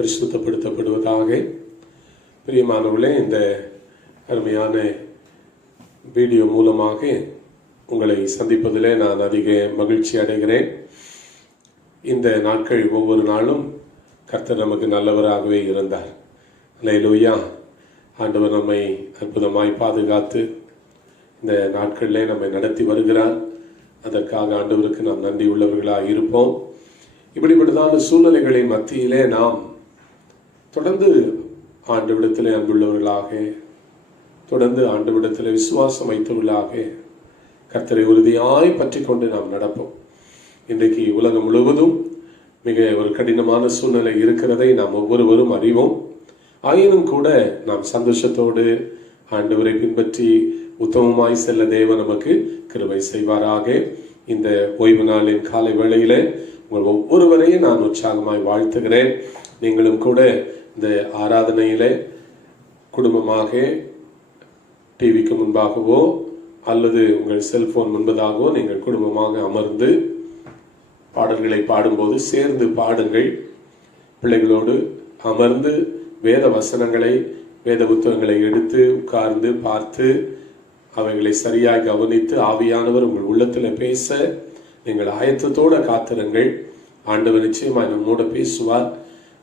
பரிசுத்தப்படுத்தப்படுவதாக. பிரியமானவர்களே, இந்த அருமையான வீடியோ மூலமாக உங்களை சந்திப்பதிலே நான் அதிக மகிழ்ச்சி அடைகிறேன். இந்த நாட்கள் ஒவ்வொரு நாளும் கர்த்தர் நமக்கு நல்லவராகவே இருந்தார். அல்லேலூயா. ஆண்டவர் நம்மை அற்புதமாய் பாதுகாத்து இந்த நாட்களிலே நம்மை நடத்தி வருகிறார். அதற்காக ஆண்டவருக்கு நாம் நன்றி உள்ளவர்களாக இருப்போம். இப்படிப்பட்டதான சூழ்நிலைகளின் மத்தியிலே நாம் தொடர்ந்து ஆண்டவரிடத்திலே அன்புள்ளவர்களாக, தொடர்ந்து ஆண்டவரிடத்திலே விசுவாசம் வைத்தவர்களாக கர்த்தரை உறுதியாய் பற்றி கொண்டு நாம் நடப்போம். இன்றைக்கு உலகம் முழுவதும் மிக ஒரு கடினமான சூழ்நிலை இருக்கிறதை நாம் ஒவ்வொருவரும் அறிவோம். ஆயினும் கூட நாம் சந்தோஷத்தோடு ஆண்டவரை பின்பற்றி உத்தமமாய் செல்ல தேவன் நமக்கு கிருபை செய்வாராக. இந்த ஓய்வு நாளின் காலை வேளையில உங்கள் ஒவ்வொருவரையும் நான் உற்சாகமாய் வாழ்த்துகிறேன். நீங்களும் கூட இந்த ஆராதனையில குடும்பமாக டிவிக்கு முன்பாகவோ அல்லது உங்கள் செல்போன் முன்பதாகவோ நீங்கள் குடும்பமாக அமர்ந்து பாடல்களை பாடும்போது சேர்ந்து பாடுங்கள். பிள்ளைகளோடு அமர்ந்து வேத வசனங்களை, வேத புத்தகங்களை எடுத்து உட்கார்ந்து பார்த்து அவைகளை சரியாக கவனித்து ஆவியானவர் உங்கள் உள்ளத்தில் பேச நீங்கள் ஆயத்தத்தோடு காத்திருங்கள். ஆண்டவர் நிச்சயமாக நம்மோட பேசுவார்.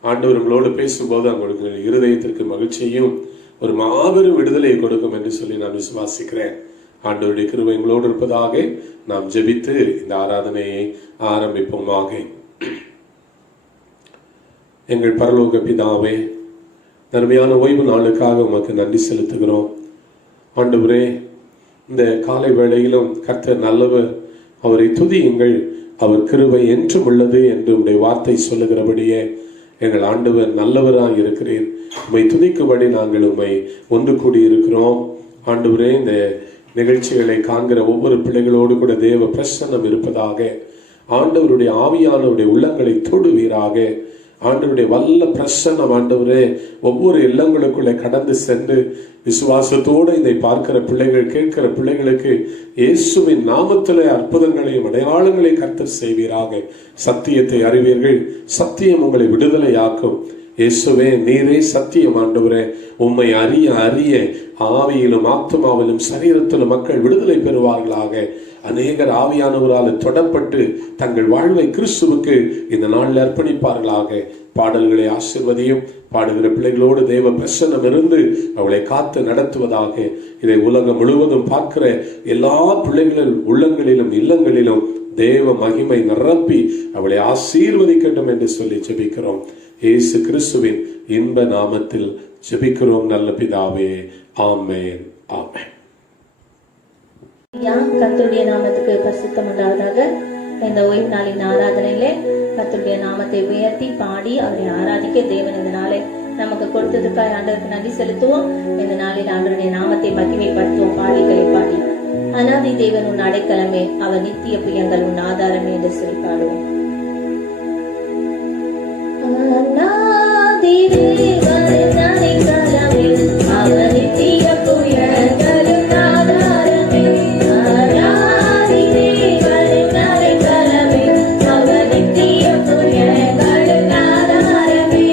ஆண்டவர் உங்களோடு பேசும்போது அவங்களுக்கு இருதயத்திற்கு மகிழ்ச்சியும் ஒரு மாபெரும் விடுதலையை கொடுக்கும் என்று சொல்லி நான் விசுவாசிக்கிறேன். ஆண்டவருடைய கிருபை உங்களோடு இருப்பதாக நாம் ஜெபித்து இந்த ஆராதனையை ஆரம்பிப்போமாக. எங்கள் பரலோக பிதாவே, நன்மையான ஓய்வு நாளுக்காக உமக்கு நன்றி செலுத்துகிறோம். ஆண்டவரே, இந்த காலை வேளையிலும் கர்த்தர் நல்லவர், அவரை துதியுங்கள், அவர் கிருபை என்றும் உள்ளது என்று உடைய வார்த்தை சொல்லுகிறபடியே எங்கள் ஆண்டவர் நல்லவராக இருக்கிறீர். உம்மை துதிக்கும்படி நாங்கள் உம்மை ஒன்று கூடியிருக்கிறோம். ஆண்டவரே, இந்த நிகழ்ச்சிகளை காண்கிற ஒவ்வொரு பிள்ளைகளோடு கூட தேவ பிரசன்னம் இருப்பதாக. ஆண்டவருடைய ஆவியானவருடைய உள்ளங்களை தொடுவீராக. ஆண்டவருடைய வல்ல பிரசன்னம் ஆண்டவரே ஒவ்வொரு இல்லங்களுக்குள்ளே கடந்து சென்று விசுவாசத்தோடு இதை பார்க்கிற பிள்ளைகள், கேட்கிற பிள்ளைகளுக்கு இயேசுவின் நாமத்திலே அற்புதங்களையும் அடையாளங்களையும் கர்த்தர் செய்வீராக. சத்தியத்தை அறிவீர்கள், சத்தியம் உங்களை விடுதலையாக்கும். இயேசுவே, நீரே சத்தியம். ஆண்டவரே, உம்மை அறிய அறிய ஆவியிலும் ஆத்துமாவிலும் சரீரத்திலும் மக்கள் விடுதலை பெறுவார்களாக. அநேகர் ஆவியானவரால் தொடப்பட்டு தங்கள் வாழ்வை கிறிஸ்துவுக்கு இந்த நாளில் அர்ப்பணிப்பார்களாக. பாடல்களை ஆசீர்வதியும். பாடுகிற பிள்ளைகளோடு தேவ பிரசன்னம் இருந்து அவளை காத்து நடத்துவதாக. இதை உலகம் முழுவதும் பார்க்கிற எல்லா பிள்ளைகளின் உள்ளங்களிலும் இல்லங்களிலும் தேவ மகிமை நிரப்பி அவளை ஆசீர்வதிக்கட்டும் என்று சொல்லி ஜெபிக்கிறோம். இயேசு கிறிஸ்துவின் இன்ப நாமத்தில் ஜெபிக்கிறோம் நல்ல பிதாவே. ஆமென், ஆமென். கர்த்தருடைய நாமத்துக்கு பரிசுத்தம் உண்டாவதாக. இந்த ஓய்வு நாளின் ஆராதனையிலே கர்த்தருடைய நாமத்தை உயர்த்தி பாடி அவரை ஆராதிக்க தேவன் இந்த நாளை நமக்கு கொடுத்ததுக்காக ஆண்டவருக்கு நன்றி செலுத்துவோம். இந்த நாளில் ஆண்டவருடைய நாமத்தை மகிமைப்படுத்துவோம். பாடிகளை பாடி அநாதி தேவன் உன் அடைக்கலமே, அவர் நித்திய பிரியங்கள் உன் ஆதாரமே என்று சொல்லி பாடுவோம். அநாதி தேவன் உன் அடைக்கலமே, அவர் நித்திய பிரியங்கள் உன் ஆதாரமே. அநாதி தேவன் உன் அடைக்கலமே, அவர் நித்திய பிரியங்கள் உன் ஆதாரமே.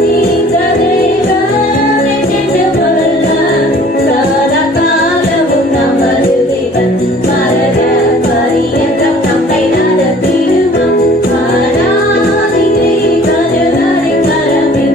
நீங்க தேவன் என்று வல்ல சதா காலமும் நமது தேவன், மரண பரியந்தம் நம்மை நடத்திடுவார். அநாதி தேவன் உன் அடைக்கலமே,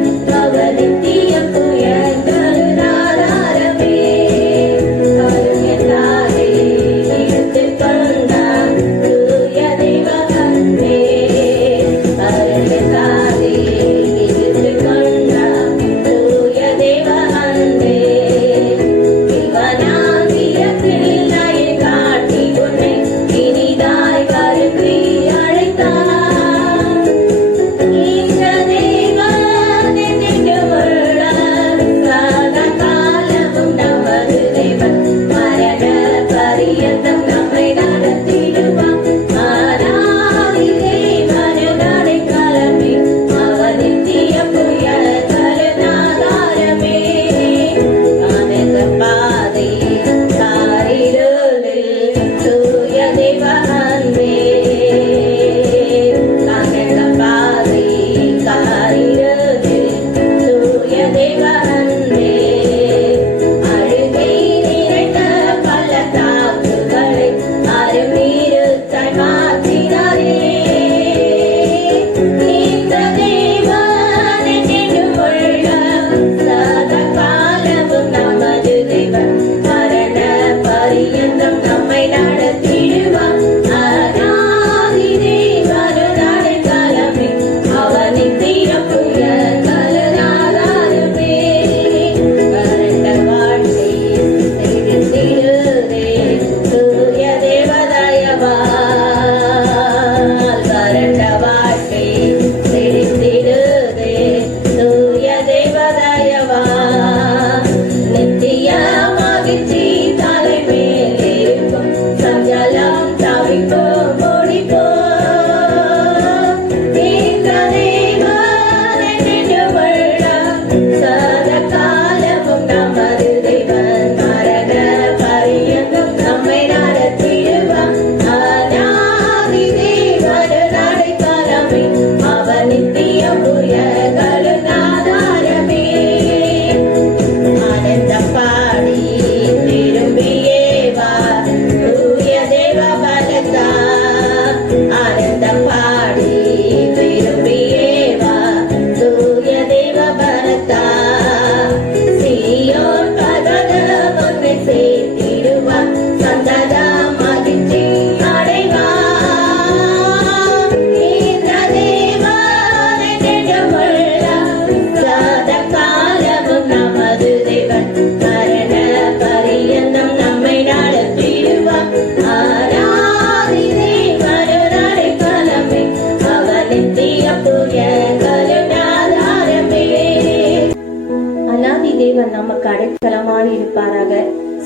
நமக்கு அடைக்கலமாய் இருப்பாராக.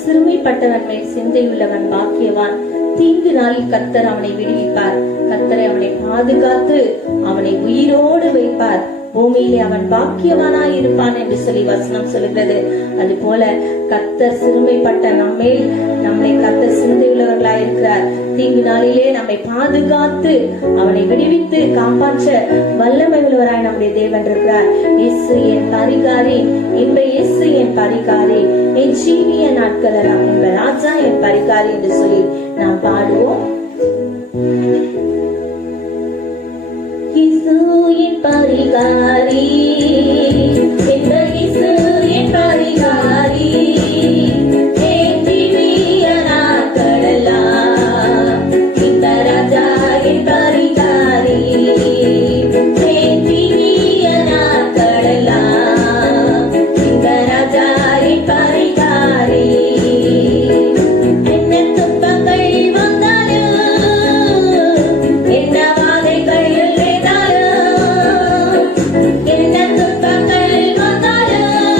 சிறுமைப்பட்டவன் மேல் சிந்தையுள்ளவன் பாக்கியவான். தீங்கு நாளில் கர்த்தர் அவனை விடுவிப்பார். கர்த்தரை அவனை பாதுகாத்து அவனை உயிரோடு வைப்பார். பூமியிலே அவன் பாக்கியவானாய் இருப்பான் என்று சொல்லி வசனம் சொல்கிறது. அது போல கர்த்தர் சிறுமைப்பட்ட நம்மை கர்த்தர் சிந்தையுள்ளவர்களாய் இருக்கிறார். தீங்கு நாளிலே நம்மை பாதுகாத்து அவனை விடுவித்து காப்பாற்ற வல்லமை உள்ளவராய் நம்முடைய தேவன் இருக்கிறார். இயேசு என் பரிகாரி, இன்ப இயேசு என் பரிகாரி, என் ஜீவிய நாட்களெல்லாம் இன்ப ராஜா என் பரிகாரி என்று சொல்லி நாம் பாடுவோம். இயேசு என் பரிகாரி, இன்ப இயேசு என் பரிகாரி, என் ஜீவிய நாட்களெல்லாம் இன்ப ராஜா என் பரிகாரி, என் ஜீவிய நாட்களெல்லாம் இன்ப ராஜா என் பரிகாரி. என்ன துன்பங்கள் வந்தாலும், என்ன வாதைகள் என்ன துன்பங்கள் வந்தாலும்,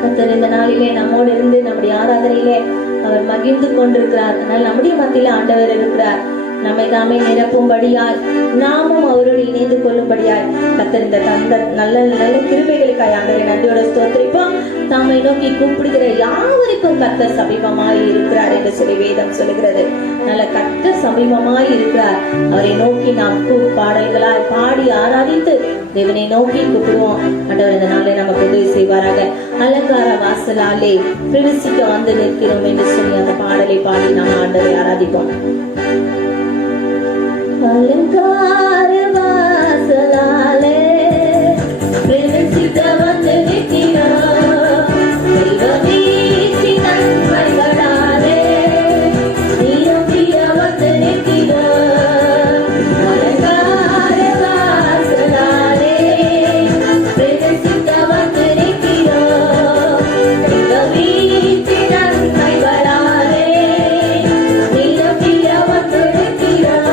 கர்த்தர் இந்த நாளிலே நம்மோடு இருந்து நம்முடைய ஆராதனையிலே அவர் மகிழ்ந்து கொண்டிருக்கிறார். அதனால் நம்முடைய மத்தியில ஆண்டவர் இருக்கிறார். நம்மை தாமே நிரப்பும்படியாய் நாமும் அவரோடு இணைந்து கொள்ளும்படியாய் கர்த்தர் இந்த தந்த நல்ல நல்ல கிருபைகளுக்காய் ஆண்டவரை நன்றியோட ஸ்தோத்திரிப்போம். தாமை நோக்கி கூப்பிடுகிற யாவருக்கும் கர்த்தர் சமீபமாய் இருக்கிறார் என்று சொல்லி வேதம் சொல்லுகிறது. நல்ல கர்த்தர் சமீபமாய் இருக்கிறார். அவரை நோக்கி நாம் பாடல்களாய் பாடி ஆராதித்து தேவனை நோக்கி கூப்பிடுவோம். ஆண்டவர் இந்த நாளை நமக்கு உதவி செய்வாராக. அலங்கார வாசலாலே பிரவேசிக்க வந்து நிற்கிறோம் என்று சொல்லி அந்த பாடலை பாடி நாம் ஆண்டவரை ஆராதிப்போம். அலங்கார வாசலாலே பிரவேசிக்க வந்து நிற்கிறோம். தெய்வமீட்சி நன்மைகளாலே நிரம்பிய வந்து நிற்கிறோம். அலங்கார வாசலாலே பிரவேசிக்க வந்து நிற்கிறோம். தெய்வமீட்சி நன்மைகளாலே நிரம்பிய வந்து நிற்கிறோம்.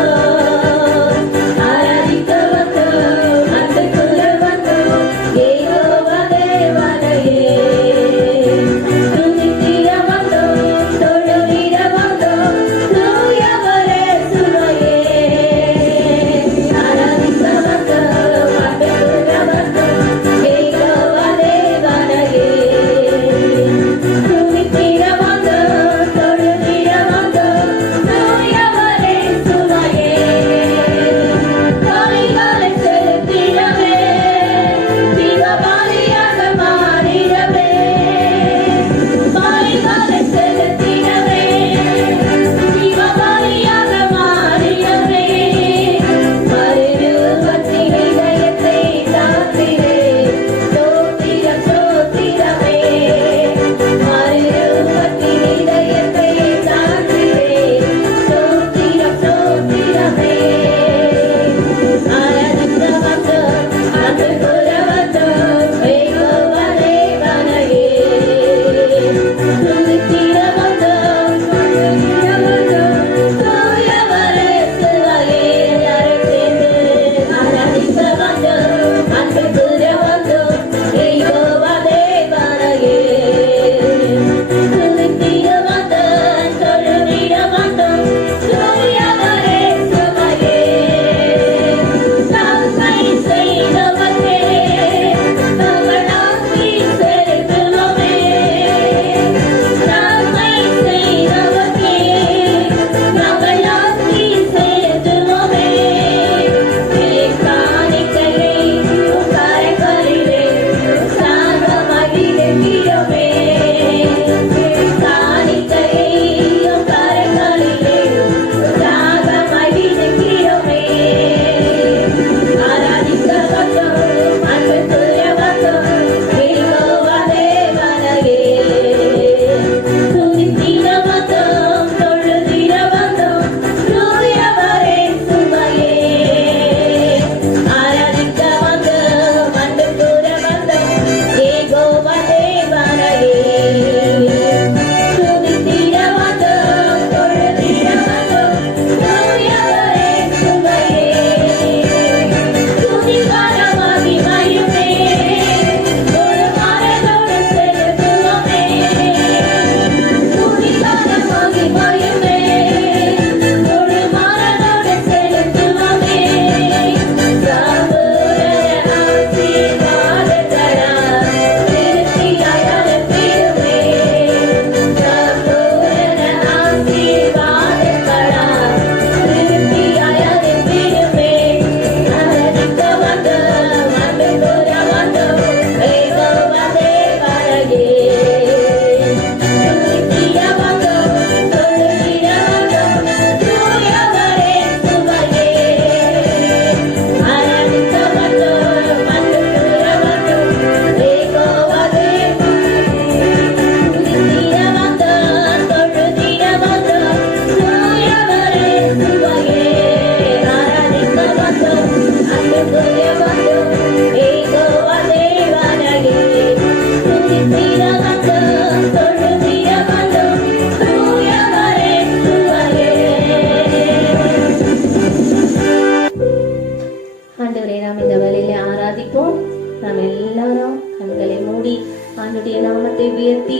நாமத்தை உயர்த்தி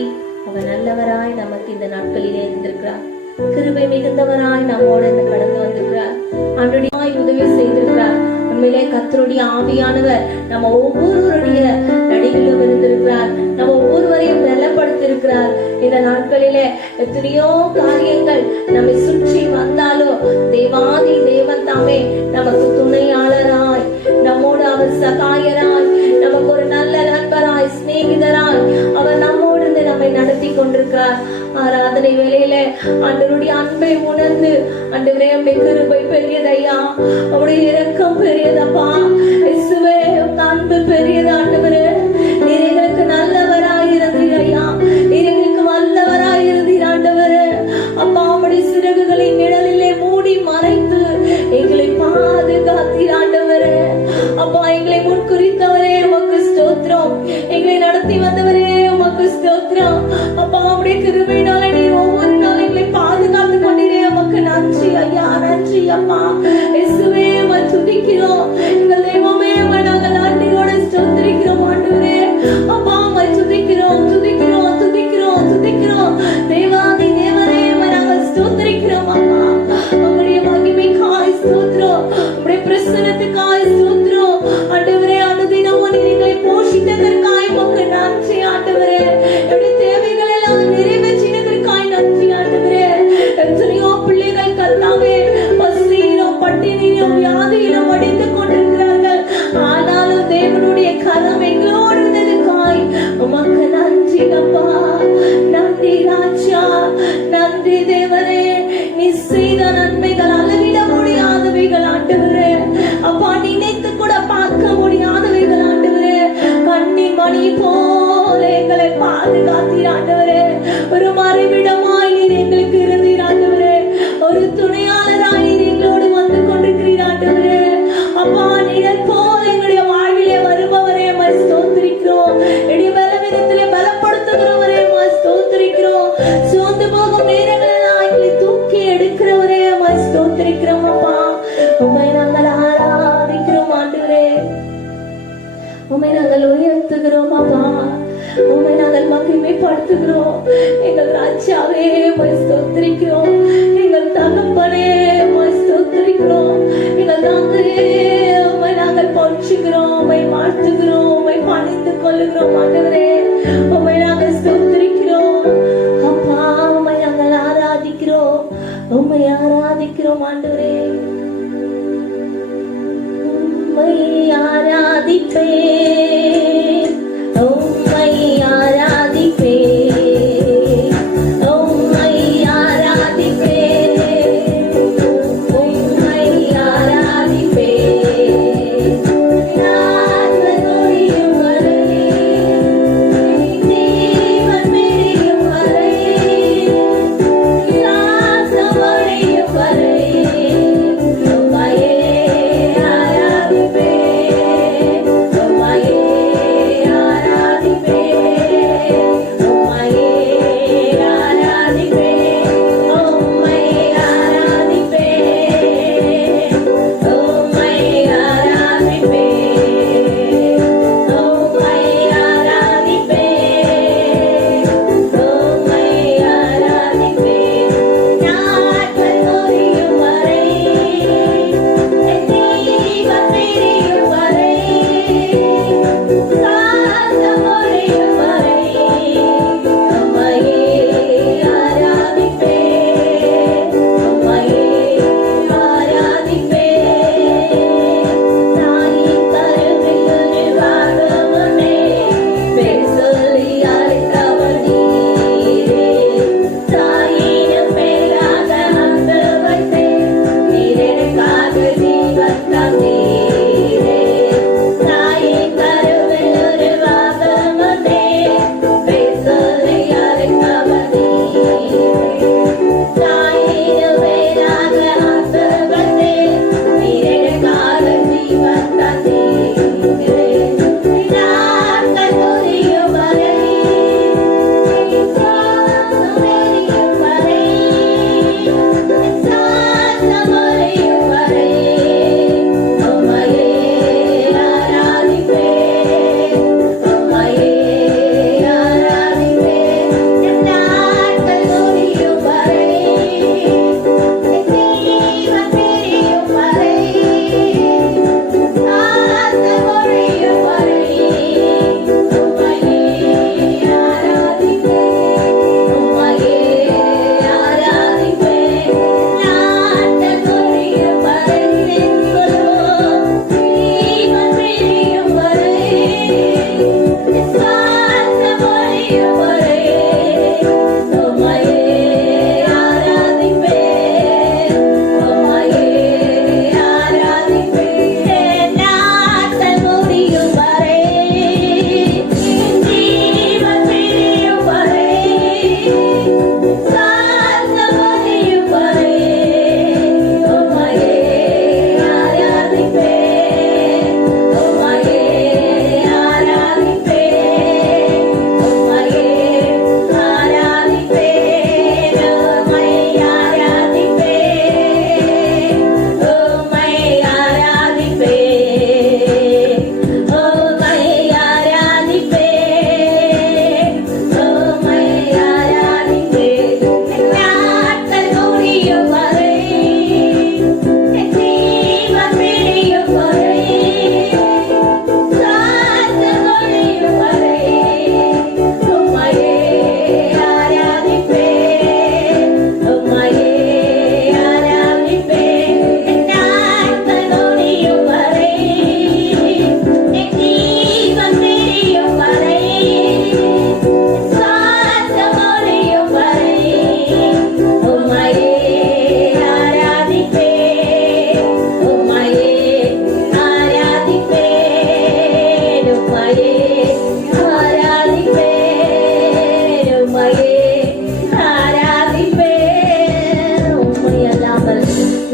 அவர் நல்லவராய் நமக்கு இந்த நாட்களிலே இருந்திருக்கிறார். கிருபை மிகுந்தவராய் நம்மோடு கடந்து வந்திருக்கிறார். அவருடைய உதவி செய்திருக்கிறார். உண்மையிலே கர்த்தருடைய ஆவியானவர் நம்ம ஒவ்வொருவருடைய நடிகளிலும் இருந்திருக்கிறார். நம்ம ஒவ்வொருவரையும் பலப்படுத்திருக்கிறார். இந்த நாட்களிலே எத்தனையோ காரியங்கள் நம்மை சுற்றி வந்தாலும் தேவாதி தேவன் தாமே நமக்கு துணையாளராய், நம்மோடு அவர் சகாயராய், நமக்கு ஒரு நல்ல நண்பராய், சிநேகிதராய் அவர் நம்மோடு நம்மை நடத்தி கொண்டிருக்கிறார். ஆராதனை வேளையிலே ஆண்டவருடைய அன்பை உணர்ந்து, ஆண்டவரே உம்முடைய கிருபை பெரியதையா, உம்முடைய இரக்கம் பெரியதப்பா, இயேசுவே உங்க அன்பு பெரியது ஆண்டவரே. நீர் எங்களுக்கு நல்லவராய் இருந்தீர் ஐயா, நீர் எங்களுக்கு வல்லவராய் இருந்தீர் ஆண்டவரே. அப்பா உம்முடைய சிறகுகளின் நிழலிலே மூடி மறைத்து எங்களை பாதுகாத்தீர் ஆண்டவரே. அப்பா எங்களை முன்குறித்தவரே உமக்கு ஸ்தோத்திரம், எங்களை நடத்தி வந்தவரே உமக்கு ஸ்தோத்திரம். அப்பா உம்முடைய கிருபையினால நீர் ஒவ்வொரு நாளும் எங்களை பாதுகாத்து கொண்டீரே உமக்கு நன்றி ஐயா, நன்றி அப்பா. இயேசுவே உம்மை துதிக்கிறோம், எங்கள் தெய்வமே உம்மை நாங்கள் நன்றியோட ஸ்தோத்திரிக்கிறோம் ஆண்டவரே. அப்பா உம்மை துதிக்கிறோம், துதிக்கிறோம், துதிக்கிறோம், துதிக்கிறோம். தேவாதி தேவனே உம்மை நாங்கள் ஸ்தோத்திரிக்கிறோம் அப்பா. உம்முடைய மகிமைக்காய் ஸ்தோத்திரம், உம்முடைய பிரசன்னத்துக்காய் ஸ்தோத்திரம் ஆண்டவரே. அனுதினமும் நீர் எங்களை போஷித்ததற்காய் உமக்கு நன்றி ஆண்டவரே. என்னுடைய தேவைகள் எல்லாம் நிறைவேற்றினதற்காய் நன்றி ஆண்டவரே. எத்தனையோ பிள்ளைகள் கர்த்தாவே பசியிலும் பட்டினியிலும் வியாதியிலும் அடித்துக் கொண்டிருக்கிறார்கள். ஆனாலும் தேவனுடைய கரம் எங்களோடு இருந்ததுக்காய் உமக்கு நன்றி அப்பா. நன்றி ராஜா, நன்றி தேவனே. நீ செய்த நன்மைகள் அளவிட முடியாதவைகள் ஆண்டவரே. அப்பா நினைத்து கூட பார்க்க முடியாதவைகள் ஆண்டவரே. கண்ணின் மணி போல எங்களை பாதுகாத்தீர் ஆண்டவரே. ஒரு மறைவிடமாய் நீர் எங்களுக்கு இருந்தீர் ஆண்டவரே. ஒரு துணையாளராய் நீர் எங்களோடு வந்து கொண்டிருக்கிறீர் ஆண்டவரே. அப்பா நிழல் போல எங்களுடைய வாழ்விலே வருபவரே உம்மை ஸ்தோத்திரிக்கிறோம். என்னுடைய பலவீனத்திலே பலப்படுத்துகிறவரே உம்மை ஸ்தோத்திரிக்கிறோம். சோர்ந்து போகும் நேரங்களெல்லாம் எங்களை தூக்கி எடுக்கிறவரே உம்மை ஸ்தோத்திரிக்கிறோம் அப்பா. உம்மை நாங்கள் ஆராதிக்கிறோம் ஆண்டவரே. உம்மை நாங்கள் உயர்த்துகிறோம் அப்பா. உம்மை நாங்கள் மகிமைப்படுத்துகிறோம். எங்கள் ராஜாவே உம்மை ஸ்தோத்திரிக்கிறோம். எங்கள் தகப்பனே உம்மை ஸ்தோத்திரிக்கிறோம். எங்கள் தந்தையே உம்மை நாங்கள் போற்றுகிறோம், உம்மை வாழ்த்துகிறோம், உம்மை பணிந்து கொள்ளுகிறோம் ஆண்டவரே. உம்மை நாங்கள் ஸ்தோத்திரிக்கிறோம் அப்பா. உம்மை நாங்கள் ஆராதிக்கிறோம், உம்மை ஆராதிக்கிறோம் ஆண்டவரே. உம்மை ஆராதிப்பேன், உம்மை ஆராதிப்பேன், உம்மை ஆராதிப்பேன், உம்மை ஆராதிப்பேன். நான் நொடியும் வரை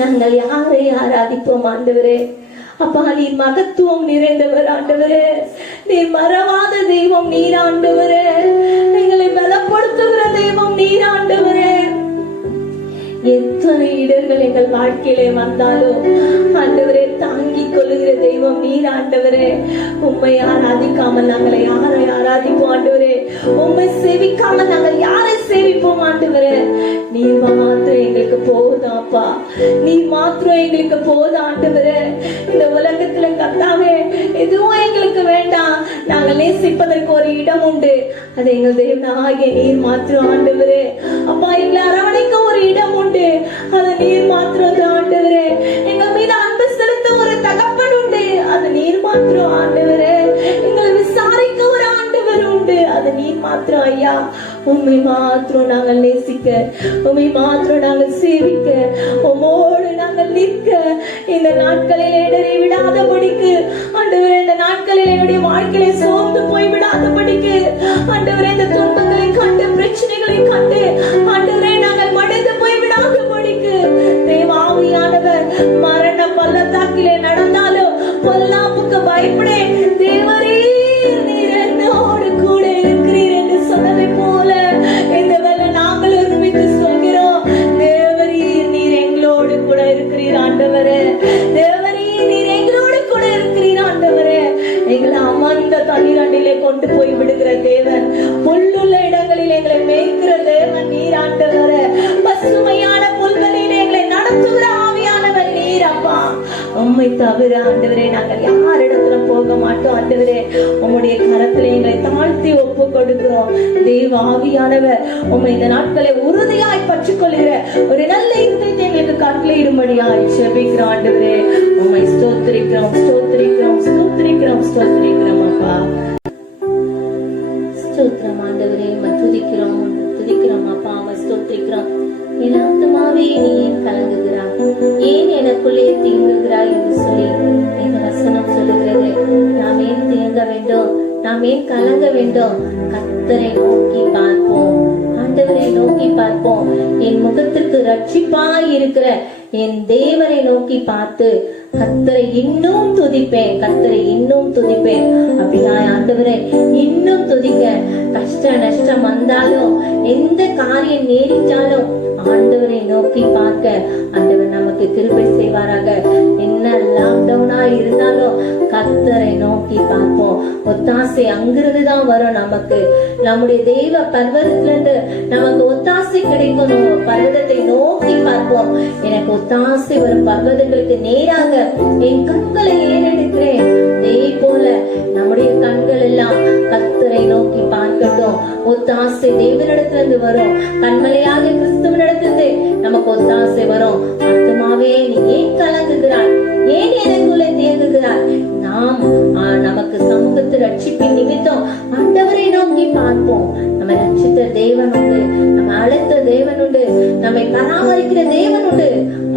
நாங்கள் யாரை ஆராதிப்போம் ஆண்டவரே? அப்பா, நீர் மகத்துவம் நிறைந்தவர் ஆண்டவரே. நீர் மறவாத தெய்வம் நீர் ஆண்டவரே. எங்களை பலப்படுத்துகிற தெய்வம் நீர் ஆண்டவரே. எத்தனை இடர்கள் எங்கள் வாழ்க்கையிலே வந்தாலும் ஆண்டவரே தாங்கிக் கொள்ளுகிற தெய்வம் நீர் ஆண்டவரே. உம்மை ஆராதிக்காமல் நாங்களை யாரை ஆராதிப்போம் ஆண்டவரே? உம்மை சேவிக்காமல் நாங்கள் யாரை சேவிப்போம் ஆண்டவரே? நீர் மாத்திரம் எங்களுக்கு போதும் அப்பா, நீர் மாத்திரம் எங்களுக்கு போதும் ஆண்டவரே. இந்த உலகத்துல கர்த்தாவே எதுவும் எங்களுக்கு வேண்டாம். நாங்கள் நேசிப்பதற்கு ஒரு இடம் உண்டு, அது எங்கள் தேவனாகிய நீர் மாத்திரம் ஆண்டவரே. அப்பா, எங்களை அரவணைக்க ஒரு இடம் உண்டு, அது நீர் மாத்திரம் ஆண்டவரே. எங்க மீது அன்பு செலுத்த ஒரு தகப்பன் உண்டு, அது நீர் மாத்திரம் ஆண்டவரே. எங்களை விசாரிக்க ஒரு ஆண்டவர் உண்டு, அது நீர் மாத்திரம் ஐயா. உம்மை மாத்திரம் நாங்கள் நேசிக்க, உம்மை மாத்திரம் நாங்கள் சேவிக்க, உம்மோடு நாங்கள் நிற்க, இந்த நாட்களில் இடரை விடாதபடிக்கு ஆண்டவரே, இந்த நாட்களில் என்னுடைய வாழ்க்கையை சோர்ந்து போய் விடாதபடிக்கு ஆண்டவரே, இந்த துன்பங்களை கண்டு பிரச்சனைகளை கண்டு ஆண்டவரே நாங்கள் மடிந்து போய் விடாதபடிக்கு தேவாவியானவர் மரண பள்ளத்தாக்கிலே நடந்தாலும் பொல்லாப்புக்கு பயப்படேன், தேவரே நீர் என்னோடு கூட இருக்கிறீர் என்று சொன்னதை போல இந்த வேளை நாங்கள் ஒருமித்து சொல்கிறோம், தேவரீர் நீர் எங்களோடு கூட இருக்கிறீர் ஆண்டவரே. தேவரீர் நீர் எங்களோடு கூட இருக்கிறீர் ஆண்டவரே. எங்களை அமர்ந்த தண்ணீரண்டிலே கொண்டு போய் விடுகிற தேவன், புல்லுள்ள இடங்களில் எங்களை மேய்க்கிற தேவன் நீர் ஆண்டவரே. பசுமையான புல்களில் எங்களை நடத்துகிற ஆவியானவர் நீர் அப்பா. உம்மை தவிர ஆண்டவரே நாங்கள் யாரிடத்துல போக மாட்டோம் ஆண்டவரே. உம்முடைய கரத்துல எங்களை தாழ்த்தி ஒப்பு கொடுக்கிறோம். தேவ ஆவியானவர் உம்மை இந்த நாட்களை உறுதியாய் பற்றிக்கொள்கிற ஒரு நல்ல இருதயத்தை எங்களுக்கு கட்டளையிடும்படியாய் ஜெபிக்கிறோம் ஆண்டவரே. உம்மை ஸ்தோத்திரிக்கிறோம், ஸ்தோத்திரிக்கிறோம், ஸ்தோத்திரிக்கிறோம், ஸ்தோத்திரிக்கிறோம் அப்பா. ஸ்தோத்திரம் ஆண்டவரே, துதிக்கிறோம், துதிக்கிறோம் அப்பா, ஸ்தோத்திரிக்கிறோம். என் ஆத்துமாவே நீ ஏன் கலங்குகிறாய், ஏன் எனக்குள்ளே தீங்குகிறாய் என்று சொல்லி இந்த வசனம் சொல்லுகிறது. நாம் ஏன் தேங்க வேண்டும், நாம் ஏன் கலங்க வேண்டும்? கர்த்தரை நோக்கி பார்ப்போம், ஆண்டவரை நோக்கி பார்ப்போம். என் முகத்திற்கு ரட்சிப்பாய் இருக்கிற என் தேவனை நோக்கி பார்த்து கர்த்தரை இன்னும் துதிப்பேன், கர்த்தரை இன்னும் துதிப்பேன். அப்படின்னா ஆண்டவரை இன்னும் துதிக்க, கஷ்ட நஷ்டம் வந்தாலும் எந்த காரியம் நேரிட்டாலும் ஆண்டவரை நோக்கி பார்க்க ஆண்டவர் நமக்கு கிருபை செய்வாராக. என்ன லாக்டவுனா இருந்தாலும் கர்த்தரை நோக்கி பார்ப்போம். ஒத்தாசை அங்கிருந்துதான் வரும் நமக்கு. நம்முடைய தெய்வ பர்வதத்துல இருந்து நமக்கு ஒத்தாசை கிடைக்கணும். பர்வதத்தை நோக்கி பார்ப்போம். எனக்கு ஒத்தாசை வரும் பர்வதங்களுக்கு நேராக என் கண்களை ஏறெடுக்கிறேன். அதே போல நம்முடைய கண்கள் எல்லாம் கர்த்தரை நோக்கி பார்க்கட்டும். ஒத்தாசை தேவனிடத்திலிருந்து வரும். கண்மலையாக கிறிஸ்துவனிடத்திலிருந்து நமக்கு ஒத்தாசை வரும். ஆத்துமாவே நீ ஏன் கலங்குகிறாய், ஏன் எனக்குள்ளே தேங்குகிறாய்? நாம் நமக்கு சமூகத்தில் ரட்சிப்பின் நிமித்தம் ஆண்டவரை நோக்கி பார்ப்போம். பார்ப்போம். நம்ம ரட்சித்த தேவன் உண்டு, நம்ம அழைத்த தேவன் உண்டு, நம்மை பராமரிக்கிற தேவன் உண்டு.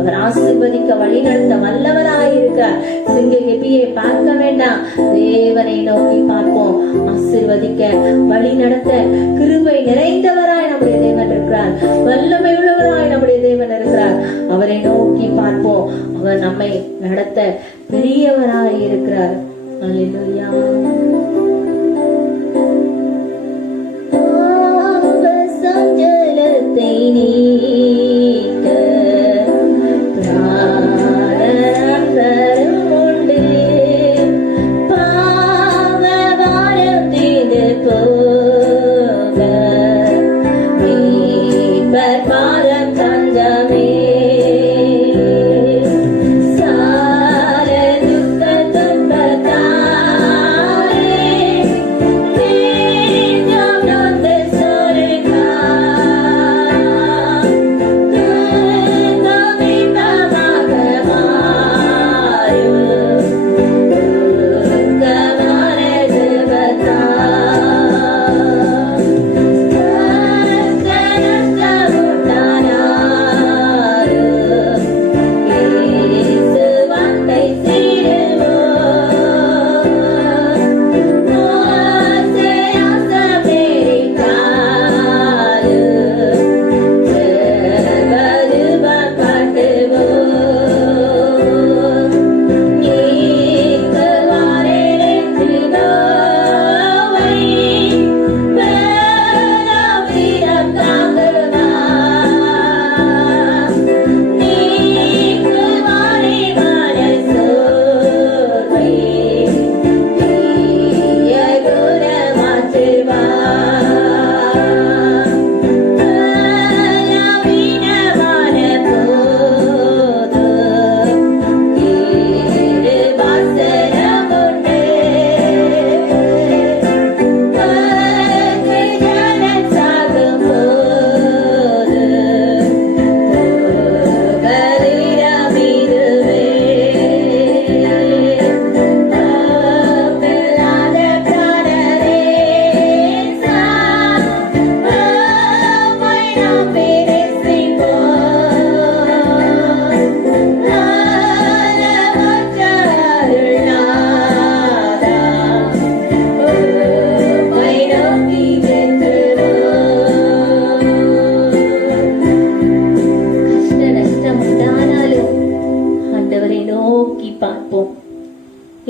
அவர் ஆசீர்வதிக்க வழி நடத்த வல்லவராயிருக்கிறார். சிங்க கெபியை பார்க்க வேண்டாம், தேவனை நோக்கி பார்ப்போம். ஆசீர்வதிக்க வழி நடத்த கிருபை நிறைந்தவராய் நம்முடைய தேவன் இருக்கிறார். வல்லமை உள்ளவராய் நம்முடைய தேவன் இருக்கிறார். அவரை நோக்கி பார்ப்போம். அவர் நம்மை நடத்த பெரியவராய் இருக்கிறார். அல்லேலூயா. சஞ்சலத்தை நீக்க பிராணம் உண்டு, பாவபாரம் தீர்ந்து போக மீட்பர் பாதம் தஞ்சமே. சார துக்க துன்பத்தாலே தேஜம் நொந்து சொருகா துன்பமின்பமாக மாறும் துக்கமான ஜெபத்தா.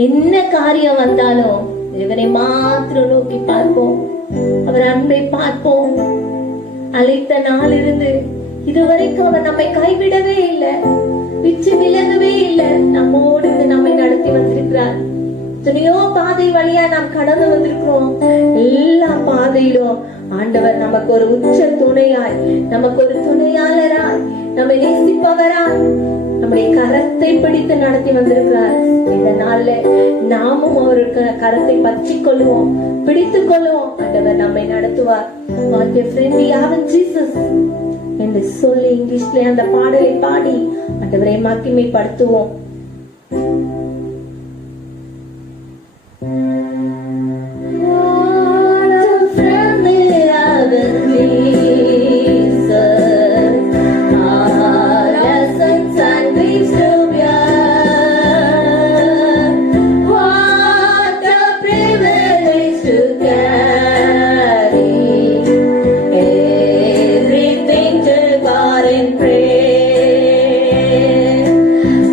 என்ன காரியம் வந்தாலும் இவரை மாத்திரம் நோக்கி பார்ப்போம். அவர் அன்பை பார்ப்போம். அழைத்த நாளிலிருந்து இதுவரைக்கும் அவர் நம்மை கைவிடவே இல்லை, விட்டு விலகவே இல்லை. நம்மோடு நம்மை நடத்தி வந்திருக்கிறார். எத்தனையோ பாதை வழியா நாம் கடந்து வந்திருக்கிறோம். எல்லா பாதையிலும் ஆண்டவர் நமக்கு ஒரு உச்ச துணையாய், நமக்கு ஒரு துணையாளராய், நம்மை நேசிப்பவராய் நம்முடைய கரத்தை பிடித்து நடத்தி வந்திருக்கிறார். இந்த நாள்ல நாமும் அவருக்கு கரத்தை பற்றி கொள்ளுவோம், பிடித்துக் கொள்ளுவோம். ஆண்டவர் நம்மை நடத்துவார். What a friend we have in Jesus என்று சொல்லி இங்கிலீஷ்ல அந்த பாடலை பாடி ஆண்டவரை மகிமைப்படுத்துவோம்.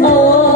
Oh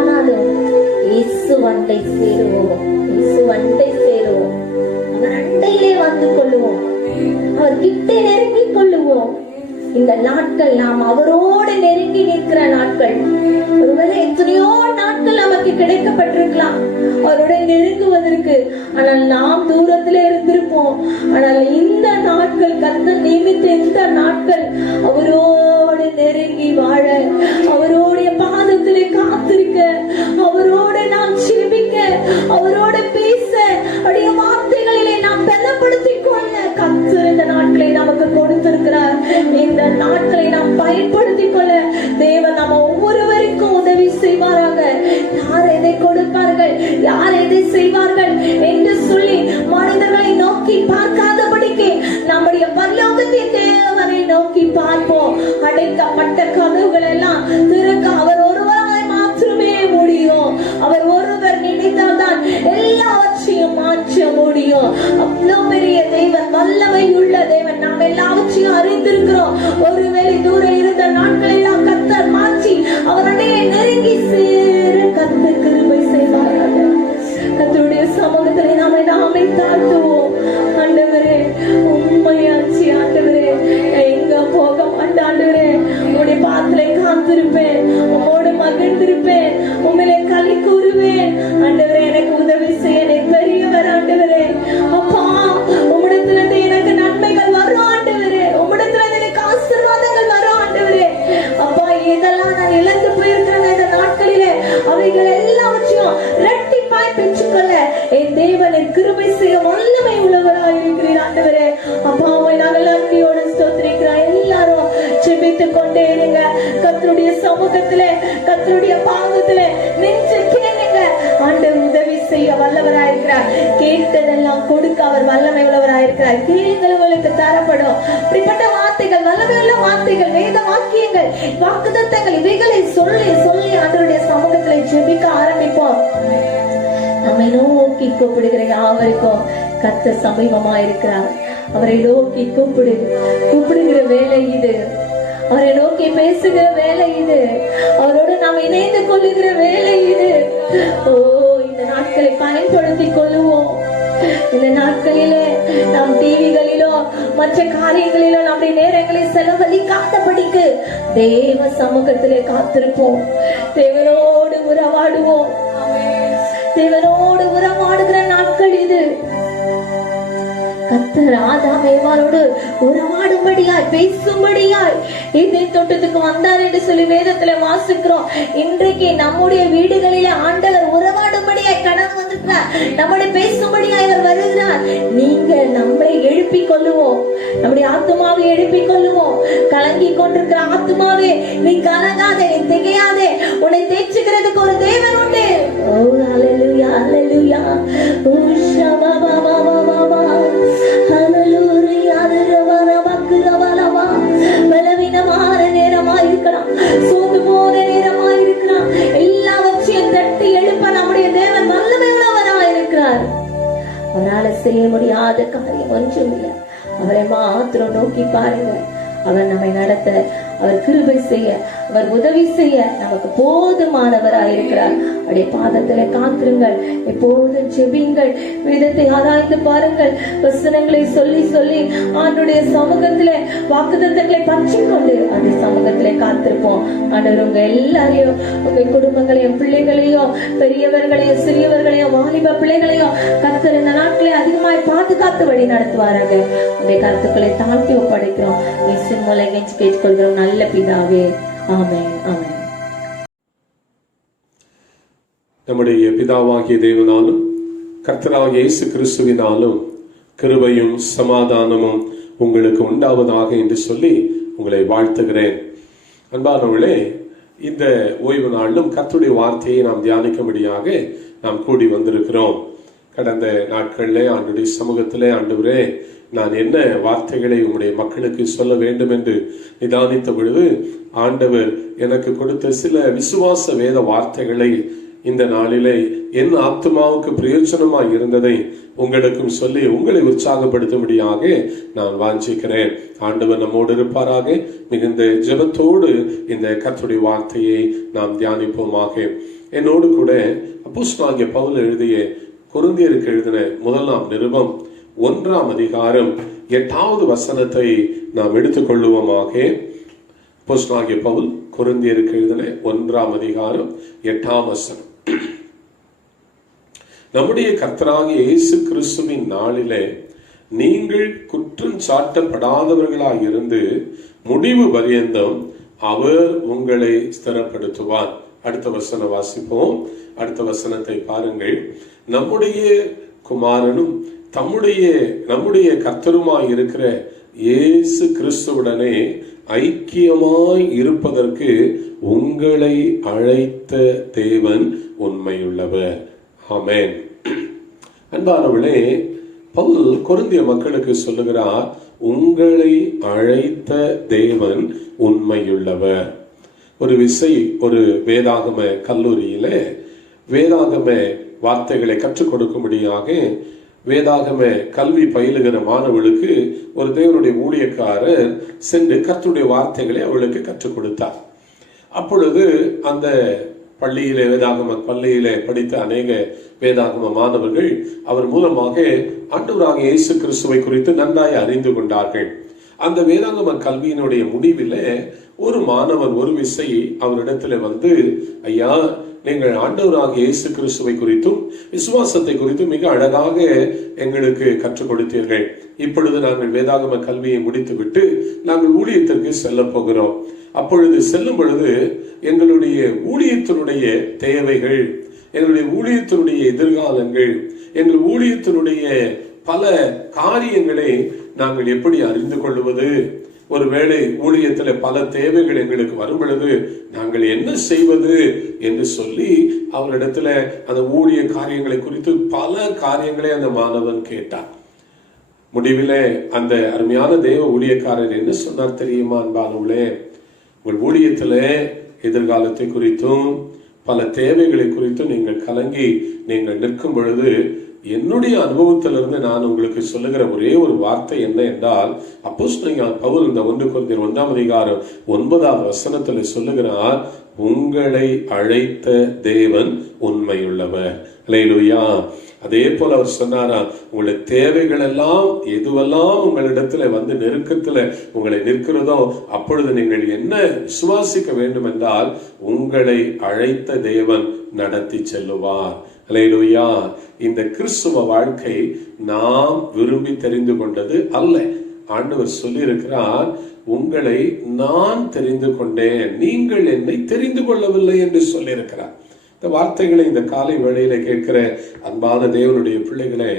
ஆனாலும் இயேசு அண்டை சேருவோம், இயேசு அண்டை சேருவோம், அவர் அண்டையிலே வந்து கொள்ளுவோம், அவர் கிட்டே நெருங்கிக் கொள்ளுவோம். இந்த நாட்கள் நாம் அவரோடு நெருங்கி நிற்கிற நாட்கள். ஒருவேளை எத்தனையோ நாட்கள் நமக்கு கிடைக்கப்பட்டிருக்கலாம் அவரோட நெருங்குவதற்கு. ஆனால் நாம் தூரத்திலே இருந்திருப்போம். ஆனால் இந்த நாட்கள், கர்த்தர் நியமித்த இந்த நாட்கள் அவரோடு நெருங்கி வாழ, அவருடைய பாதத்திலே காத்திருக்க, அவரோடு நாம் செபிக்க, அவரோட பேச, அவருடைய வார்த்தைகளிலே நாம் பலப்படுத்திக் கொள்ள கர்த்தர் இந்த நாட்களை நமக்கு கொடுத்திருக்கிறார். இந்த நாட்களை நாம் பயன்படுத்திக் கொள்ள தேவன் நம்ம ஒவ்வொருவருக்கும் உதவி செய்வாராக. யார் எதை கொடுப்பார்கள், யார் எதை செய்வார்கள் என்று சொல்லி மனிதர்களை நோக்கி பார்க்காதபடிக்கு நம்முடைய பரலோகத்தின் தேவனை நோக்கி பார்ப்போம். அடைக்கப்பட்ட கதவுகள் எல்லாம் திறக்க அவர் ஒருவராய் மாற்றமே முடியும். அவர் ஒருவர் நினைத்தால்தான் எல்லாவற்றையும் மாற்ற முடியும். அவ்வளவு பெரிய தேவன், வல்லமை உள்ள தேவன். நாம் எல்லாவற்றையும் அறிந்திருக்கிறோம். ஒருவேளை தூரம் இருந்த நாட்கள் எல்லாம் கர்த்தர் மாற்றி அவருடைய நெருங்கி சேர கர்த்தர் கிருபை செய்வாராக. கர்த்தருடைய சமூகத்திலே நாமே தாழ்த்துவோம். ஆண்டவரே, உண்மையாச்சு ஆண்டவரே, எங்க போக மாட்டேன் ஆண்டவரே, உங்களுடைய பாத்திரை காத்திருப்பேன், உங்களோடு மகிழ்ந்திருப்பேன், உங்களை களி கூறுவேன். ஆண்டவரே, எனக்கு உதவி செய்ய பெரியவர் ஆண்டவரே. அப்பா, உம்மிடத்திலிருந்து எனக்கு நன்மைகள் வரும் ஆண்டவரே, உம்மிடத்திலிருந்து எனக்கு ஆசீர்வாதங்கள் வரும் ஆண்டவரே. அப்பா, இதெல்லாம் நான் இழந்து போயிருக்கிறேன் இந்த நாட்களிலே, அவைகள் எல்லாவற்றையும் இரட்டிப்பாய் பெற்றுக்கொள்ள என் தேவனை கிருபை செய்ய வல்லமை உள்ளவராய் இருக்கிறீர் ஆண்டவரே. அப்பாவை நாங்கள் நன்றியோடு ஸ்தோத்திரிக்கிறோம். எல்லாரும் ஜெபித்துக் கொண்டே இருங்க. கர்த்தருடைய சமூகத்திலே, கர்த்தருடைய பாதத்திலே நெஞ்சு கேளுங்க. ஆண்டவர் உதவி செய்ய வல்லவராயிருக்கிறார். கேட்டதெல்லாம் கொடுக்க அவர் வல்லமை உள்ளவராயிருக்கிறார். கேளுங்கள், உங்களுக்கு தரப்படும். இப்படிப்பட்ட வார்த்தைகள், வல்லமை உள்ள வார்த்தைகள், வேத வாக்கியங்கள், வாக்குத்தத்தங்கள், இவைகளை சொல்லி சொல்லி ஆண்டவருடைய சமூகத்திலே ஜெபிக்க ஆரம்பிப்போம். நம்மை நோக்கி கூப்பிடுகிற யாவருக்கும் கர்த்தர் சமீபமா இருக்கிறார். அவரை நோக்கி கூப்பிடுகிற வேலை இது. அவரை நோக்கி பேசுகிற வேலை இது. அவரோடு நாம் இணைந்து கொள்ளுகிற வேலை இது. ஓ, இந்த நாட்களை பயன்படுத்திக் கொள்ளுவோம். இந்த நாட்களிலே நாம் டிவிகளிலோ மற்ற காரியங்களிலோ நம்முடைய நேரங்களை செலவழிக்காதபடிக்கு தேவ சமூகத்திலே காத்திருப்போம். தேவனோடு உறவாடுவோம். தேவனோடு உறவாடுகிற நாட்கள் இது. கர்த்தர் ஆதாம் ஏவாளோடு உறவாடும்படியாய், பேசும்படியாய் ஏதேன் தோட்டத்துக்கு வந்தார் என்று சொல்லி வேதத்துல வாசிக்கிறோம். இன்றைக்கு நம்முடைய வீடுகளிலே ஆண்டவர் உறவாடும்படியாய் கடந்து வந்திருக்கிறார். நம்முடைய பேசும்படியாய் அவர் வருகிறார். நீங்க நம்மளை எழுப்பிக் கொள்ளுவோம். நம்முடைய ஆத்துமாவை எழுப்பிக் கொள்ளுவோம். கலங்கி கொண்டிருக்கிற ஆத்துமாவே, நீ கலங்காதே, நீ திகையாதே, உன்னை தேற்றுகிறதுக்கு ஒரு தேவன் உண்டு. ஓ ஹல்லேலூயா, ஹல்லேலூயா. ஓ ஷபபபபபப ஹல்லேலூயா. ரவரவக்கரவலவா. பலவீனமான நேரமா இருக்கலாம், சோர்ந்து போன நேரமா இருக்கலாம், எல்லாவற்றையும் தட்டி எழுப்ப நம்முடைய தேவன் வல்லமை உள்ளவராய் இருக்கிறார். அவரால் செய்ய முடியாத காரியம் ஒன்றும் இல்லை. அவரை மாத்திரம் நோக்கி பாருங்க. அவர் நம்மை நடத்த, அவர் கிருபை செய்ய, அவர் உதவி செய்ய நமக்கு போதுமானவராயிருக்கிறார். அவருடைய பாதத்திலே காத்திருங்கள். எப்போதும் ஜெபியுங்கள். வேதத்தை ஆராய்ந்து பாருங்கள். வசனங்களை சொல்லி சொல்லி ஆண்டவருடைய சமூகத்திலே வாக்குத்தத்தங்களை பற்றிக்கொண்டு அந்த சமூகத்திலே காத்திருப்போம். ஆண்டவர் உங்க எல்லாரையும், உங்க குடும்பங்களையும், பிள்ளைகளையும், பெரியவர்களையும், சிறியவர்களையும், வாலிப பிள்ளைகளையும் கர்த்தர் இந்த நாட்களை அதிகமாய் பாதுகாத்து வழி நடத்துவாராக. உங்களுடைய கருத்துக்களை தாழ்த்தி ஒப்படைக்கிறோம். இயேசுவின் மூலம் கெஞ்சி கேட்டுக்கொள்கிறோம் நல்ல பிதாவே. ஆமென், ஆமென். நம்முடைய பிதாவாகிய தேவனாலும் கர்த்தராகிய இயேசு கிறிஸ்துவினாலும் கிருபையும் சமாதானமும் உங்களுக்கு உண்டாவதாக என்று சொல்லி உங்களை வாழ்த்துகிறேன். அன்பானவர்களே, இந்த ஓய்வு நாளிலும் கர்த்தருடைய வார்த்தையை நாம் தியானிக்கும்படியாக நாம் கூடி வந்திருக்கிறோம். கடந்த நாட்களிலே ஆண்டவருடைய சமூகத்திலே, ஆண்டவரே, நான் என்ன வார்த்தைகளை உங்களுடைய மக்களுக்கு சொல்ல வேண்டும் என்று நிதானித்த பொழுது ஆண்டவர் எனக்கு கொடுத்த சில விசுவாச வேத வார்த்தைகளை இந்த நாளிலே என் ஆத்மாவுக்கு பிரயோஜனமாய் இருந்ததை உங்களுக்கும் சொல்லி உங்களை உற்சாகப்படுத்தும்படியாக நான் வாஞ்சிக்கிறேன். ஆண்டவர் நம்மோடு இருப்பாராக. மிகுந்த ஜெபத்தோடு இந்த கர்த்தருடைய வார்த்தையை நாம் தியானிப்போமாக. என்னோடு கூட அப்போஸ்தலனாகிய பவுல் எழுதிய கொரிந்தியருக்கு எழுதின முதலாம் நிருபம் 1ஆம் அதிகாரம் 8வது வசனத்தை நாம் எடுத்துக்கொள்ளுவோமாக. அப்போஸ்தலனாகிய பவுல் கொரிந்தியருக்கு எழுதின 1ஆம் அதிகாரம் 8ஆம் வசனம். நம்முடைய கர்த்தராகிய இயேசு கிறிஸ்துவின் நாளிலே நீங்கள் குற்றம் சாட்டப்படாதவர்களாய் இருந்து முடிவு பரியந்தம் அவர் உங்களை ஸ்திரப்படுத்துவார். அடுத்த வசனம் வாசிப்போம். அடுத்த வசனத்தை பாருங்கள். நம்முடைய குமாரனும் நம்முடைய கர்த்தருமாய் இருக்கிற இயேசு கிறிஸ்துவுடனே ஐக்கியமாய் இருப்பதற்கு உங்களை அழைத்த தேவன் உண்மையுள்ளவர். ஆமென். அன்பானவர்களே, பவுல் கொரிந்திய மக்களுக்கு சொல்லுகிறார், உங்களை அழைத்த தேவன் உண்மையுள்ளவர். ஒரு விசை ஒரு வேதாகம கல்லூரியில வேதாகம வார்த்தைகளை கற்றுக் கொடுக்கும்படியாக வேதாகம கல்வி பயிலுகிற மாணவர்களுக்கு ஒரு தேவனுடைய ஊழியக்காரர் சென்று கர்த்தருடைய வார்த்தைகளை அவளுக்கு கற்றுக் கொடுத்தார். அப்பொழுது அந்த பள்ளியிலே வேதாகம பள்ளியிலே படித்த அநேக வேதாகம மாணவர்கள் அவர் மூலமாக ஆண்டவராகிய இயேசு கிறிஸ்துவை குறித்து நன்றாய் அறிந்து கொண்டார்கள். அந்த வேதாகம கல்வியினுடைய முடிவில் ஒரு மாணவன் ஒரு விசை அவரிடத்துல வந்து, ஐயா, நீங்கள் ஆண்டவராகிய இயேசு கிறிஸ்துவை குறித்தும் விசுவாசத்தை குறித்தும் மிக அழகாக எங்களுக்கு கற்றுக் கொடுத்தீர்கள். இப்பொழுது நாங்கள் வேதாகம கல்வியை முடித்துவிட்டு நாங்கள் ஊழியத்திற்கு செல்ல போகிறோம். அப்பொழுது செல்லும் பொழுது எங்களுடைய ஊழியத்தினுடைய தேவைகள், எங்களுடைய ஊழியத்தினுடைய எதிர்காலங்கள், எங்கள் ஊழியத்தினுடைய பல காரியங்களை நாங்கள் எப்படி அறிந்து கொள்வது, ஒருவேளை ஊழியத்துல பல தேவைகள் எங்களுக்கு வரும் பொழுது நாங்கள் என்ன செய்வது என்று சொல்லி அவரிடத்துல அந்த ஊழிய காரியங்களை குறித்து பல காரியங்களை அந்த மாணவன் கேட்டார். முடிவில் அந்த அருமையான தேவ ஊழியக்காரர் என்ன சொன்னார் தெரியுமா? அன்பானவர்களே, உங்கள் ஊழியத்துல எதிர்காலத்தை குறித்தும் பல தேவைகளை குறித்தும் நீங்கள் கலங்கி நீங்கள் நிற்கும் பொழுது என்னுடைய அனுபவத்திலிருந்து நான் உங்களுக்கு சொல்லுகிற ஒரே ஒரு வார்த்தை என்ன என்றால், அப்போஸ்தலனாகிய பவுல் இந்த 1 கொரிந்தியர் 1ஆம் அதிகாரம் 9வது வசனத்தில் சொல்லுகிறார், உங்களை அழைத்த தேவன் உண்மையுள்ளவர். அல்லேலூயா. அதே போல அவர் சொன்னாரா, உங்களுடைய தேவைகள் எல்லாம் எதுவெல்லாம் உங்களிடத்துல வந்து நெருக்கத்துல உங்களை நிற்கிறதோ அப்பொழுது நீங்கள் என்ன விசுவாசிக்க வேண்டும் என்றால், உங்களை அழைத்த தேவன் நடத்தி செல்லுவார். அல்லேலூயா. இந்த கிறிஸ்துவ வாழ்க்கை நாம் விரும்பி தெரிந்து கொண்டது அல்ல. ஆண்டவர் சொல்லி இருக்கிறார், உங்களை நான் தெரிந்து கொண்டேன், நீங்கள் என்னை தெரிந்து கொள்ளவில்லை என்று சொல்லி இருக்கிறார். இந்த வார்த்தைகளை இந்த காலை வேளையில கேட்கிற அன்பான தேவனுடைய பிள்ளைகளே,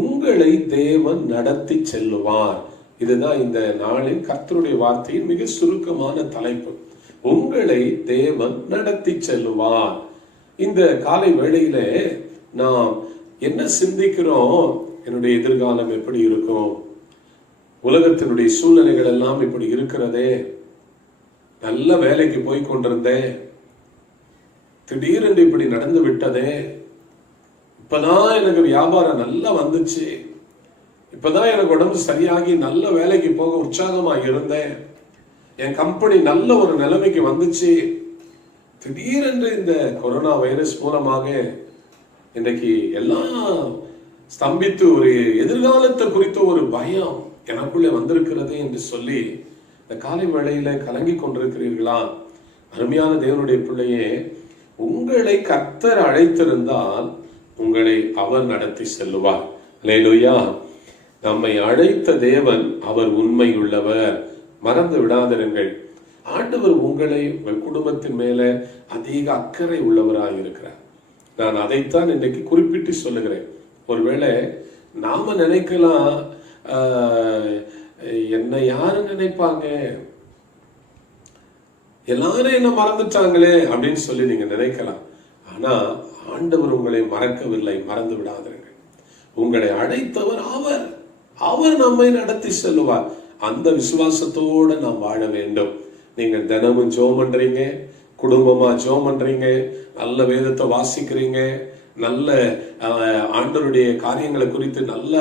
உங்களை தேவன் நடத்தி செல்லுவார். இதுதான் இந்த நாளின் கர்த்தருடைய வார்த்தையின் மிக சுருக்கமான தலைப்பு. உங்களை தேவன் நடத்தி செல்லுவார். இந்த காலை வேளையில நாம் என்ன சிந்திக்கிறோம்? என்னுடைய எதிர்காலம் எப்படி இருக்கும்? உலகத்தினுடைய சூழ்நிலைகள் எல்லாம் இப்படி இருக்கிறதே. நல்ல வேலைக்கு போய் கொண்டிருந்தேன், திடீரென்று இப்படி நடந்து விட்டதே. இப்பதான் எனக்கு வியாபாரம் நல்லா வந்துச்சு, இப்பதான் எனக்கு உடம்பு சரியாகி நல்ல வேலைக்கு போக உற்சாகமா இருந்தேன், என் கம்பெனி நல்ல ஒரு நிலைமைக்கு வந்துச்சு. திடீரென்று இந்த கொரோனா வைரஸ் மூலமாக இன்றைக்கு எல்லாம் ஸ்தம்பித்து ஒரு எதிர்காலத்தை குறித்த ஒரு பயம் எனக்குள்ளே வந்திருக்கிறது என்று சொல்லி இந்த காலை வேளையில கலங்கி கொண்டிருக்கிறீர்களா? அருமையான தேவனுடைய பிள்ளையே, உங்களை கர்த்தர் அழைத்திருந்தால் உங்களை அவர் நடத்தி செல்லுவார். அல்லேலூயா. நம்மை அழைத்த தேவன் அவர் உண்மையுள்ளவர். மறந்து விடாதிருங்கள். ஆண்டவர் உங்களை உங்கள் குடும்பத்தின் மேல அதிக அக்கறை உள்ளவராக இருக்கிறார். நான் அதைத்தான் இன்றைக்கு குறிப்பிட்டு சொல்லுகிறேன். ஒருவேளை நாம நினைக்கலாம், என்ன யாரு நினைப்பாங்க, எல்லாரும் என்ன மறந்துட்டாங்களே அப்படின்னு சொல்லி நீங்க நினைக்கலாம். ஆனா ஆண்டவர் உங்களை மறக்கவில்லை. மறந்து விடாதீர்கள். உங்களை அழைத்தவர் அவர் நம்மை நடத்தி செல்லுவார். அந்த விசுவாசத்தோட நாம் வாழ வேண்டும். நீங்கள் தினமும் ஜெபம் பண்றீங்க, குடும்பமா ஜெபம் பண்றீங்க, நல்ல வேதத்தை வாசிக்கிறீங்க, நல்ல ஆண்டவருடைய காரியங்களை குறித்து நல்ல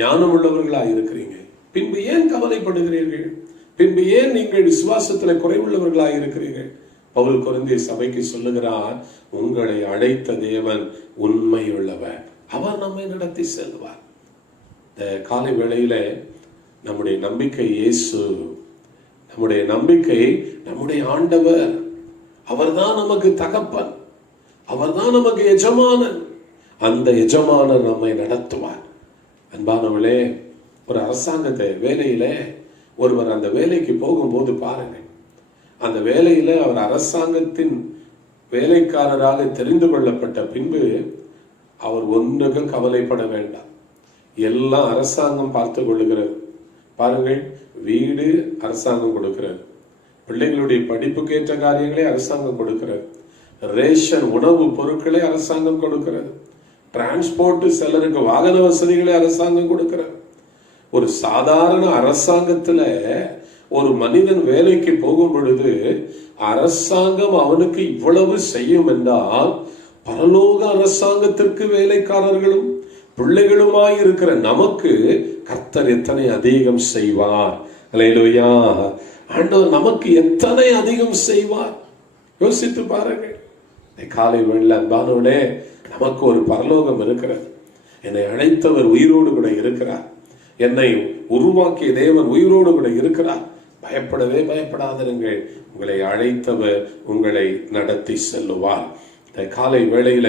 ஞானம் உள்ளவர்களா இருக்கிறீங்க. பின்பு ஏன் கவலைப்படுகிறீர்கள்? பின்பு ஏன் நீங்கள் விசுவாசத்துல குறைவுள்ளவர்களா இருக்கிறீர்கள்? பவுல் கொரிந்திய சபைக்கு சொல்லுகிறார், உங்களை அழைத்த தேவன் உண்மையுள்ளவர், அவர் நம்மை நடத்தி செல்வார். இந்த காலை வேளையில நம்முடைய நம்பிக்கை இயேசு, நம்முடைய நம்பிக்கை நம்முடைய ஆண்டவர். அவர்தான் நமக்கு தகப்பன், அவர்தான் நமக்கு எஜமானன். அந்த எஜமானன் நம்மை நடத்துவார். அன்பானவளே, ஒரு அரசாங்கத்தை வேலையில ஒருவர் அந்த வேலைக்கு போகும்போது பாருங்க, அந்த வேலையில அவர் அரசாங்கத்தின் வேலைக்காரராக தெரிந்து கொள்ளப்பட்ட பின்பு அவர் ஒன்றுக்கும் கவலைப்பட வேண்டாம். எல்லாம் அரசாங்கம் பார்த்து கொள்ளுகிறது. பாருங்கள், வீடு அரசாங்கம் கொடுக்கிறது, பிள்ளைகளுடைய படிப்புக்கு ஏற்ற காரியங்களை அரசாங்கம் கொடுக்கிறது, ரேஷன் உணவு பொருட்களை அரசாங்கம் கொடுக்கிறது, டிரான்ஸ்போர்ட் சிலருக்கு வாகன வசதிகளை அரசாங்கம் கொடுக்கிறது. ஒரு சாதாரண அரசாங்கத்துல ஒரு மனிதன் வேலைக்கு போகும் பொழுது அரசாங்கம் அவனுக்கு இவ்வளவு செய்யும் என்றால், பரலோக அரசாங்கத்திற்கு வேலைக்காரர்களும் பிள்ளைகளுமாய் இருக்கிற நமக்கு கர்த்தர் எத்தனை அதிகம் செய்வார். அல்லேலூயா. ஆண்டவர் நமக்கு எத்தனை அதிகம் செய்வார் யோசித்து பாருங்கள். காலை வேளை அன்பானவனே, நமக்கு ஒரு பரலோகம் இருக்கிறது. என்னை அழைத்தவர் உயிரோடு கூட இருக்கிறார், என்னை உருவாக்கிய தேவன் உயிரோடு கூட இருக்கிறார். பயப்படவே பயப்படாதிருங்கள், உங்களை அழைத்தவர் உங்களை நடத்தி செல்லுவார். இந்த காலை வேளையில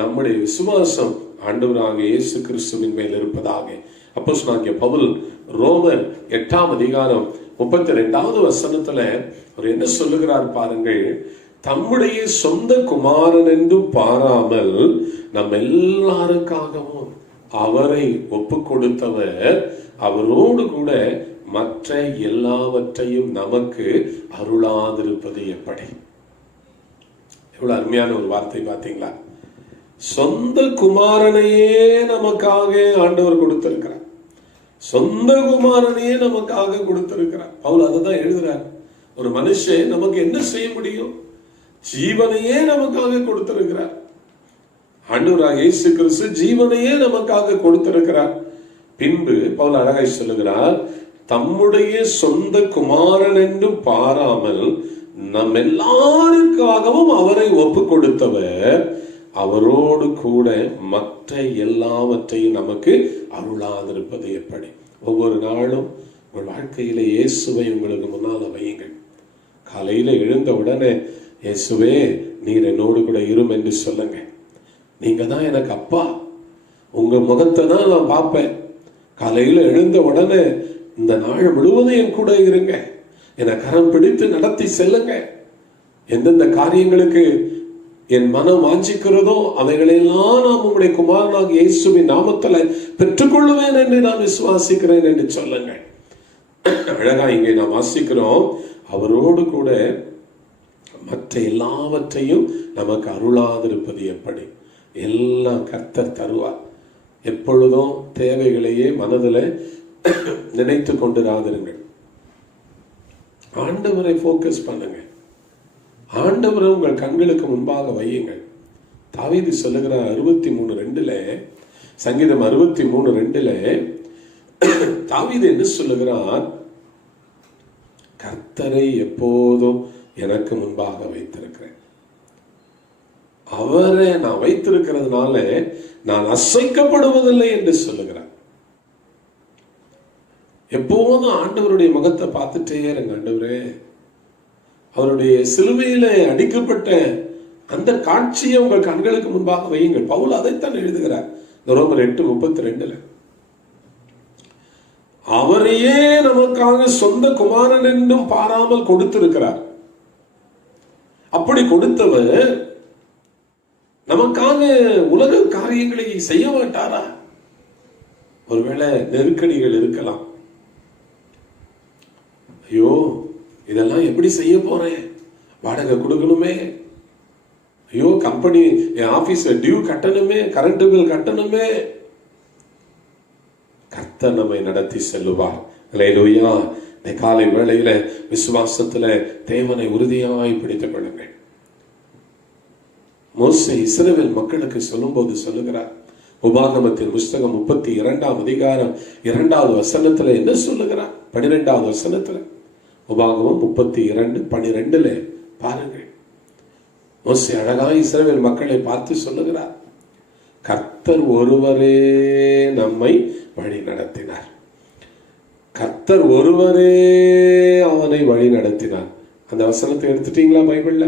நம்முடைய விசுவாசம் ஆண்டவராகிய இயேசு கிறிஸ்துவின் மேல் இருப்பதாக அப்போஸ்தலனாகிய பவுல் ரோமர் 8ஆம் அதிகாரம் 32வது வசனத்துல அவர் என்ன சொல்லுகிறார் பாருங்கள். தம்முடைய சொந்த குமாரன் என்றும் பாராமல் நம் எல்லாருக்காகவும் அவரை ஒப்பு கொடுத்தவர் அவரோடு கூட மற்ற எல்லாவற்றையும் நமக்கு அருளாதிருப்பது எப்படி? எவ்வளவு அருமையான ஒரு வார்த்தை பார்த்தீங்களா? சொந்த குமாரனையே நமக்காக ஆண்டவர் கொடுத்திருக்கிறார். சொந்த குமாரனையே நமக்காக கொடுத்திருக்கிறார். பவுல் அதுதான் எழுதுறார். ஒரு மனுஷன் நமக்கு என்ன செய்ய முடியும்? ஜீவனையே நமக்காக கொடுத்திருக்கிறார். ஆண்டவராகிய இயேசு கிறிஸ்து ஜீவனையே நமக்காக கொடுத்திருக்கிறார். பின்பு பவுல் அழகாய் சொல்லுகிறார், தம்முடைய சொந்த குமாரன் என்றும் பாராமல் நம் எல்லாருக்காகவும் அவரை ஒப்பு கொடுத்தவர் அவரோடு கூட மற்ற எல்லாவற்றையும் நமக்கு அருளாதிருப்பது எப்படி? ஒவ்வொரு நாளும் உங்கள் வாழ்க்கையில இயேசுவை உங்களுக்கு முன்னால வையுங்கள். காலையில எழுந்த உடனே, இயேசுவே நீர் என்னோடு கூட இரும் என்று சொல்லுங்க. நீங்க தான் எனக்கு அப்பா, உங்க முகத்தை தான் நான் பார்ப்பேன். காலையில எழுந்த உடனே இந்த நாள் முழுவதும் என் கூட இருங்க, என்னை கரம் பிடித்து நடத்தி செல்லுங்க. எந்தெந்த காரியங்களுக்கு என் மனம் வாஞ்சிக்கிறதோ அவைகளெல்லாம் நான் உங்களுடைய குமாரனாகிய இயேசுவின் நாமத்துல பெற்றுக்கொள்ளுவேன் என்று நான் விசுவாசிக்கிறேன் என்று சொல்லுங்க. அழகா இங்கே நாம் வாசிக்கிறோம், அவரோடு கூட மற்ற எல்லாவற்றையும் நமக்கு அருளாதிருப்பது எப்படி? எல்லாம் கர்த்தர் தருவார். எப்பொழுதும் தேவைகளையே மனதில் நினைத்து கொண்டிராதிருங்கள். ஆண்டவரை போக்கஸ் பண்ணுங்க. ஆண்டவரை உங்கள் கண்களுக்கு முன்பாக வையுங்கள். தாவீது சொல்லுகிறார் 63:2 சங்கீதம் 63:2 தாவீது என்ன சொல்லுகிறார்? கர்த்தரை எப்போதும் எனக்கு முன்பாக வைத்திருக்கிறேன், அவரை நான் வைத்திருக்கிறதுனால நான் அசைக்கப்படுவதில்லை என்று சொல்லுகிறார். எப்போதும் ஆண்டவருடைய முகத்தை பார்த்துட்டே இருங்க. ஆண்டவரே, அவருடைய சிலுவையில அடிக்கப்பட்ட அந்த காட்சியை உங்கள் கண்களுக்கு முன்பாக வையுங்கள். பவுல் அதைத்தான் எழுதுகிறார் ரோமர் 8:32. அவரையே நமக்காக சொந்த குமாரன் என்றும் பாராமல் கொடுத்திருக்கிறார். அப்படி கொடுத்தவர் நமக்காக உலக காரியங்களை செய்ய மாட்டாரா? ஒருவேளை நெருக்கடிகள் இருக்கலாம். ஐயோ, இதெல்லாம் எப்படி செய்ய போறேன்? வாடகை கொடுக்கணுமே, ஐயோ கம்பெனி ஆபீஸ் டியூ கட்டணுமே, கரண்ட் பில் கட்டணுமே. கர்த்தர் நம்மை நடத்தி செல்லுவார். அல்லேலூயா. இந்த காலை வேளையில விசுவாசத்துல தேவனை உறுதியாய் பிடித்துக் கொள்ளுங்கள். மோசே இஸ்ரவேல் மக்களுக்கு சொல்லும் போது சொல்லுகிறார். உபாகமத்தின் புஸ்தகம் 32ஆம் அதிகாரம் 2வது வசனத்துல என்ன சொல்லுகிறார்? 12வது வசனத்துல, உபாகமம் 32:12 பாருங்கள். மோசே அழகாய் இஸ்ரவேல் மக்களை பார்த்து சொல்லுகிறார், கர்த்தர் ஒருவரே நம்மை வழி நடத்தினார். கர்த்தர் ஒருவரே அவனை வழி நடத்தினார். அந்த வசனத்தை எடுத்துட்டீங்களா? பைபிள்ல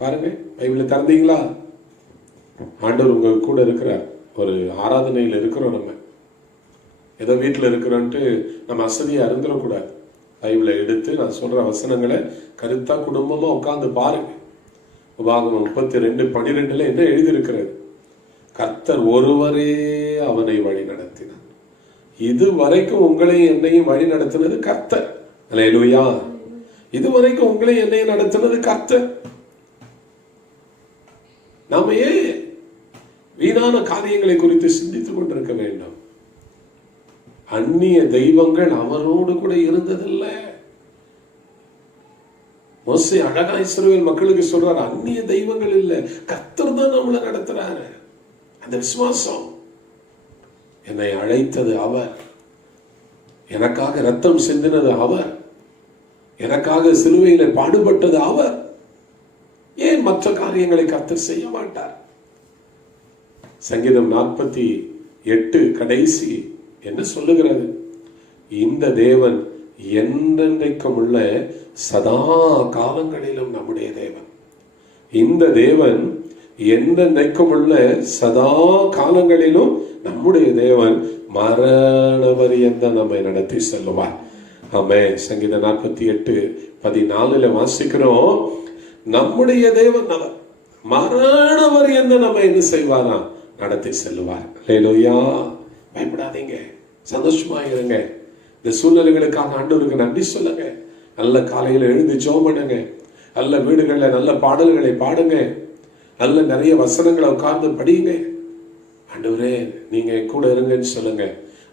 பாருங்க, பைபிள்ல திறந்தீங்களா? ஆண்டவர் உங்க கூட இருக்கிறார். ஒரு ஆராதனையில் இருக்கிறோம், நம்ம ஏதோ வீட்டில் இருக்கிறோன்ட்டு நம்ம அசதியை அருந்துடக்கூடாது. பைபிளை எடுத்து நான் சொல்ற வசனங்களை கருத்தா குடும்பமா உட்கார்ந்து பாருங்க. உபாகமம் 32:12 என்ன எழுதியிருக்கிறது? கர்த்தர் ஒருவரே அவனை வழி நடத்தினார். இதுவரைக்கும் உங்களையும் என்னையும் வழி நடத்தினது கர்த்தர். அல்லேலூயா. இதுவரைக்கும் உங்களையும் என்னையும் நடத்தினது கர்த்தர். நாம ஏன் வீணான காரியங்களை குறித்து சிந்தித்துக் கொண்டிருக்க வேண்டும்? அந்நிய தெய்வங்கள் அவரோடு கூட இருந்ததில்லை. மோசே அழகா இஸ்ரவேல் மக்களுக்கு சொல்றாரு, அந்நிய தெய்வங்கள் இல்ல, கர்த்தர் தான் நம்மளை நடத்துறாரு. அந்த விசுவாசம், என்னை அழைத்தது அவர், எனக்காக ரத்தம் சிந்தினது அவர், எனக்காக சிலுவையில பாடுபட்டது அவர். ஏன் மற்ற காரியங்களை கர்த்தர் செய்ய மாட்டார்? சங்கீதம் 48 கடைசி என்ன சொல்லுகிறது? இந்த தேவன் என்றென்றைக்கும் உள்ள சதா காலங்களிலும் நம்முடைய தேவன். இந்த தேவன் என்றென்றைக்கும் உள்ள சதா காலங்களிலும் நம்முடைய தேவன் மரண பரியந்த நம்மை நடத்தி செல்லுவார். ஆமென். சங்கீதம் 48:14 வாசிக்கிறோம், நம்முடைய தேவன் அவர் மரண பரியந்த நம்ம என்ன செய்வாரா? நடத்தி செல்லுவார். அல்லேலூயா. பயப்படாதீங்க, சந்தோஷமா இருங்க. இந்த சூழ்நிலைகளுக்காக ஆண்டவருக்கு நன்றி சொல்லுங்க. நல்ல காலையில எழுந்து ஜெபம் பண்ணுங்க. நல்ல வீடுகள்ல நல்ல பாடல்களை பாடுங்க. நல்ல நிறைய வசனங்களை உட்கார்ந்து படியுங்க. ஆண்டவரே நீங்க கூட இருங்கன்னு சொல்லுங்க.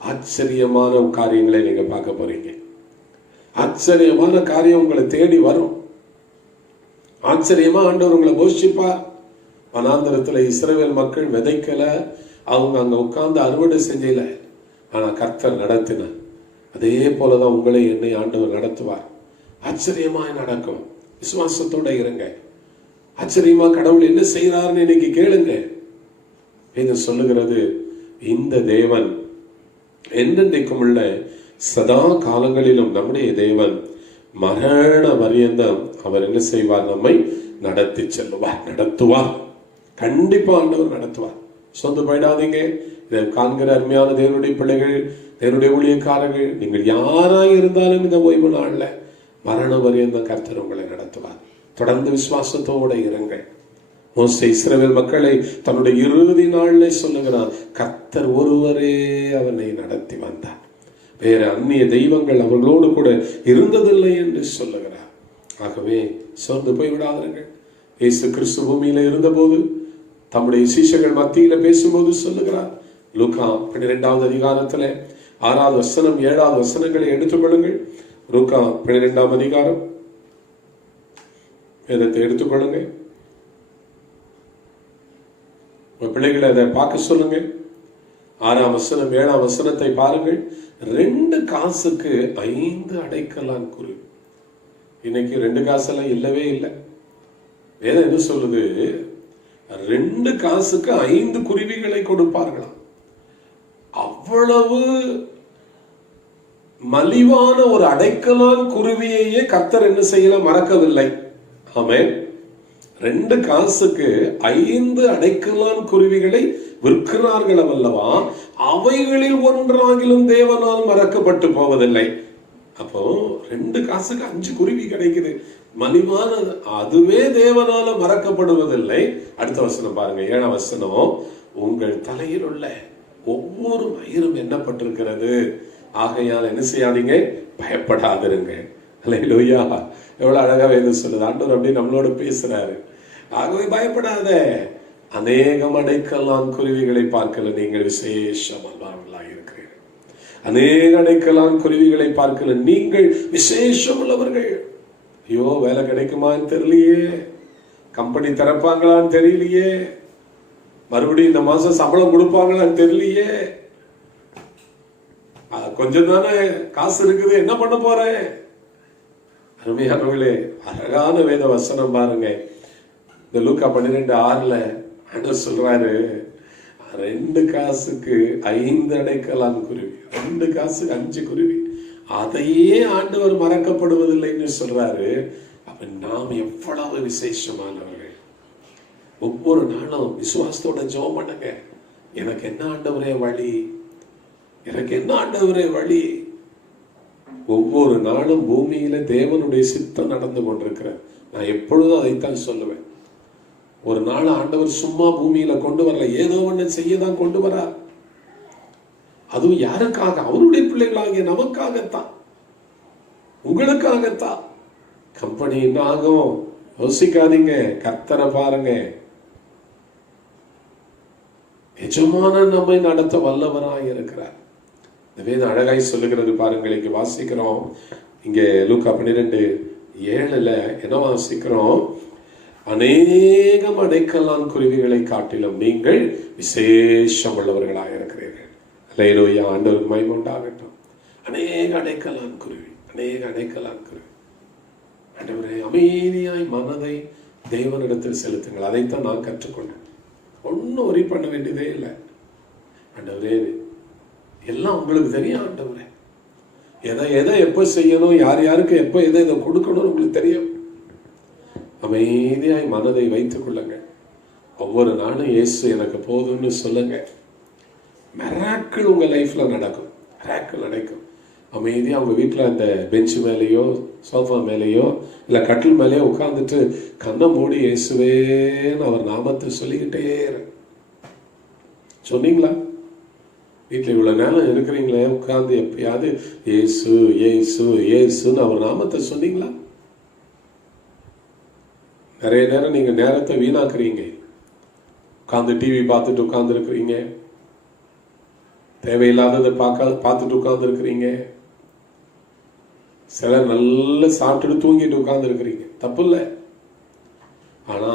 ஆச்சரியமான காரியங்களை நீங்க பார்க்க போறீங்க. ஆச்சரியமான காரியம் உங்களை தேடி வரும். ஆச்சரியமா ஆண்டவர் உங்களை போஷிப்பார். வனாந்தரத்துல இஸ்ரவேல் மக்கள் விதைக்கல, அவங்க அங்க உட்கார்ந்து அறுவடை செஞ்சல, ஆனா கர்த்தர் நடத்தினார். அதே போலதான் உங்களை என்னை ஆண்டவர் நடத்துவார். ஆச்சரியமா நடக்கும். விசுவாசத்தோட இருங்க. ஆச்சரியமா கடவுள் என்ன செய்யறாருன்னு இன்னைக்கு கேளுங்க. இது சொல்லுகிறது, இந்த தேவன் என்றென்றைக்கும் உள்ள சதா காலங்களிலும் நம்முடைய தேவன் மரண பரியந்தம் அவர் என்ன செய்வார்? நம்மை நடத்தி செல்லுவார், நடத்துவார். கண்டிப்பா ஆண்டவர் நடத்துவார். சொந்த போயிடாதீங்க. இதை காண்கிற அருமையான தேவனுடைய பிள்ளைகள், தேவனுடைய ஊழியக்காரர்கள், நீங்கள் யாராய் இருந்தாலும் இந்த ஓய்வு நாள்ல மரண பரியந்தம் கர்த்தர் உங்களை நடத்துவார். தொடர்ந்து விசுவாசத்தோட இருங்கள். மோசே இஸ்ரவேல் மக்களை தன்னுடைய இறுதி நாள்ல சொல்லுகிறார், கர்த்தர் ஒருவரே அவனை நடத்தி வந்தார், வேற அந்நிய தெய்வங்கள் அவர்களோடு கூட இருந்ததில்லை என்று சொல்லுகிறார். ஆகவே சோர்ந்து போய்விடாதீர்கள். இயேசு கிறிஸ்து பூமியில இருந்தபோது தம்முடைய சீஷர்கள் மத்தியில பேசும்போது சொல்லுகிறார். லூக்கா 12வது அதிகாரத்துல 6வது வசனம் 7வது வசனங்களை எடுத்துக்கொள்ளுங்கள். லூக்கா 12ஆம் அதிகாரம் வேதத்தை எடுத்துக்கொள்ளுங்க. பிள்ளைகளை அதை பார்க்க சொல்லுங்க. 6ஆம் வசனம் 7ஆம் வசனத்தை பாருங்கள். 2 காசுக்கு 5 அடைக்கலான் குருவி. இன்னைக்கு 2 காசெல்லாம் இல்லவே இல்லை. வேதம் என்ன சொல்லுது? 2 காசுக்கு 5 குருவிகளை கொடுப்பார்களாம். அவ்வளவு மலிவான ஒரு அடைக்கலான் குருவியையே கர்த்தர் என்ன செய்யல? மறக்கவில்லை. ஆமென். 2 காசுக்கு 5 அடைக்கலான் குருவிகளை விற்கிறார்கள் அல்லவா? அவைகளில் ஒன்றாகிலும் தேவனால் மறக்கப்பட்டு போவதில்லை. அப்போ 2 காசுக்கு 5 குருவி கிடைக்குது, மலிவானது. அதுவே தேவனால மறக்கப்படுவதில்லை. அடுத்த வசனம் பாருங்க, 7ஆம் வசனம். உங்கள் தலையில் உள்ள ஒவ்வொரு மயிரும் எண்ணப்பட்டிருக்கிறது, ஆகையால் என்ன செய்யாதீங்க? பயப்படாதிருங்க. அல்லேலூயா. எவ்வளவு அழகா வேதம் சொல்லுது. ஆண்டவர் அப்படி நம்மளோட பேசுறாரு. ஆகவே பயப்படாத. அநேகம் அடைக்கலான் குருவிகளை பார்க்கல நீங்கள் விசேஷமானவர்களாக இருக்கிறீர்கள். அநேக அடைக்கலான் குருவிகளை பார்க்கல நீங்கள் விசேஷம் உள்ளவர்கள். ஐயோ வேலை கிடைக்குமான்னு தெரியலையே, கம்பெனி திறப்பாங்களான்னு தெரியலையே, மறுபடியும் இந்த மாசம் சம்பளம் கொடுப்பாங்களான்னு தெரியலையே, கொஞ்சம் தானே காசு இருக்குது, என்ன பண்ண போறேன்? அருமையானவர்களே, அழகான வேத வசனம் பாருங்க. இந்த லூக்கா 12:6 ஆண்டவர் சொல்றாரு, 2 காசுக்கு 5 அடைக்கலான் குருவி, 2 காசுக்கு 5 குருவி, அதையே ஆண்டவர் மறக்கப்படுவதில்லைன்னு சொல்றாரு. அப்ப நாம் எவ்வளவு விசேஷமானவர்கள். ஒவ்வொரு நாளும் விசுவாசத்தோட ஜெபம் பண்ணுங்க. எனக்கு என்ன ஆண்டவரே வழி, எனக்கு என்ன ஆண்டவரே வழி. ஒவ்வொரு நாளும் பூமியில தேவனுடைய சித்தம் நடந்து கொண்டிருக்கிறார். நான் எப்பொழுதும் அதைத்தான் சொல்லுவேன். ஒரு நாள் ஆண்டவர் சும்மா பூமியில கொண்டு வரல, ஏதோ ஒண்ணு செய்யதான் கொண்டு வரார். அதுவும் யாருக்காக? அவருடைய பிள்ளைகளாகிய நமக்காகத்தான், உங்களுக்காகத்தான். கம்பெனி என்ன ஆகும் யோசிக்காதீங்க, கர்த்தரை பாருங்க. எஜமான நம்மை நடத்த வல்லவராய் இருக்கிறார். இந்த வேதம் அழகாய் சொல்லுகிறது பாருங்கள். இங்க வாசிக்கிறோம், இங்க லூக்கா 12:7 என்ன வாசிக்கிறோம்? அநேகம் அடைக்கலான் குருவிகளை காட்டிலும் நீங்கள் விசேஷம் உள்ளவர்களாக இருக்கிறீர்கள். அல்லேலூயா, ஆண்டவருக்கு மகிமை உண்டாகட்டும். அநேக அடைக்கலான் குருவி, அநேக அடைக்கலான் குருவி. ஆண்டவரே, அமைதியாய் மனதை தேவனிடத்தில் செலுத்துங்கள். அதைத்தான் நான் கற்றுக்கொண்டேன். ஒன்னும் ஒரி பண்ண வேண்டியதே இல்லை. ஆண்டவரே, எல்லாம் உங்களுக்கு தெரியும். ஆண்டவரே, எதை எப்ப செய்யணும், யார் யாருக்கு எப்ப எதை கொடுக்கணும் உங்களுக்கு தெரியும். அமைதியாய் மனதை வைத்துக் கொள்ளுங்க. ஒவ்வொரு நாளும் இயேசு எனக்கு போதும்னு சொல்லுங்க. மிராக்கிள் உங்க லைஃப்ல நடக்கும், மிராக்கிள் நடக்கும். அமைதியா உங்க வீட்டுல அந்த பெஞ்சு மேலேயோ சோஃபா மேலேயோ இல்ல கட்டில் மேலேயோ உட்கார்ந்துட்டு கண்ணை மூடி இயேசுவேன்னு அவர் நாமத்தை சொல்லிக்கிட்டே சொன்னீங்களா? வீட்டில் இவ்வளவு நேரம் இருக்கிறீங்களே, உட்கார்ந்து எப்பயாவது ஏசு ஏசு ஏசுன்னு அவர் நாமத்தை சொன்னீங்களா? நிறைய நேரம் நீங்க நேரத்தை வீணாக்குறீங்க. உட்கார்ந்து டிவி பார்த்துட்டு உட்கார்ந்து இருக்கிறீங்க, தேவையில்லாததை பார்த்துட்டு உட்கார்ந்து இருக்கிறீங்க. சிலர் நல்லா சாப்பிட்டுட்டு தூங்கிட்டு உட்கார்ந்து இருக்கிறீங்க, தப்பு இல்லை. ஆனா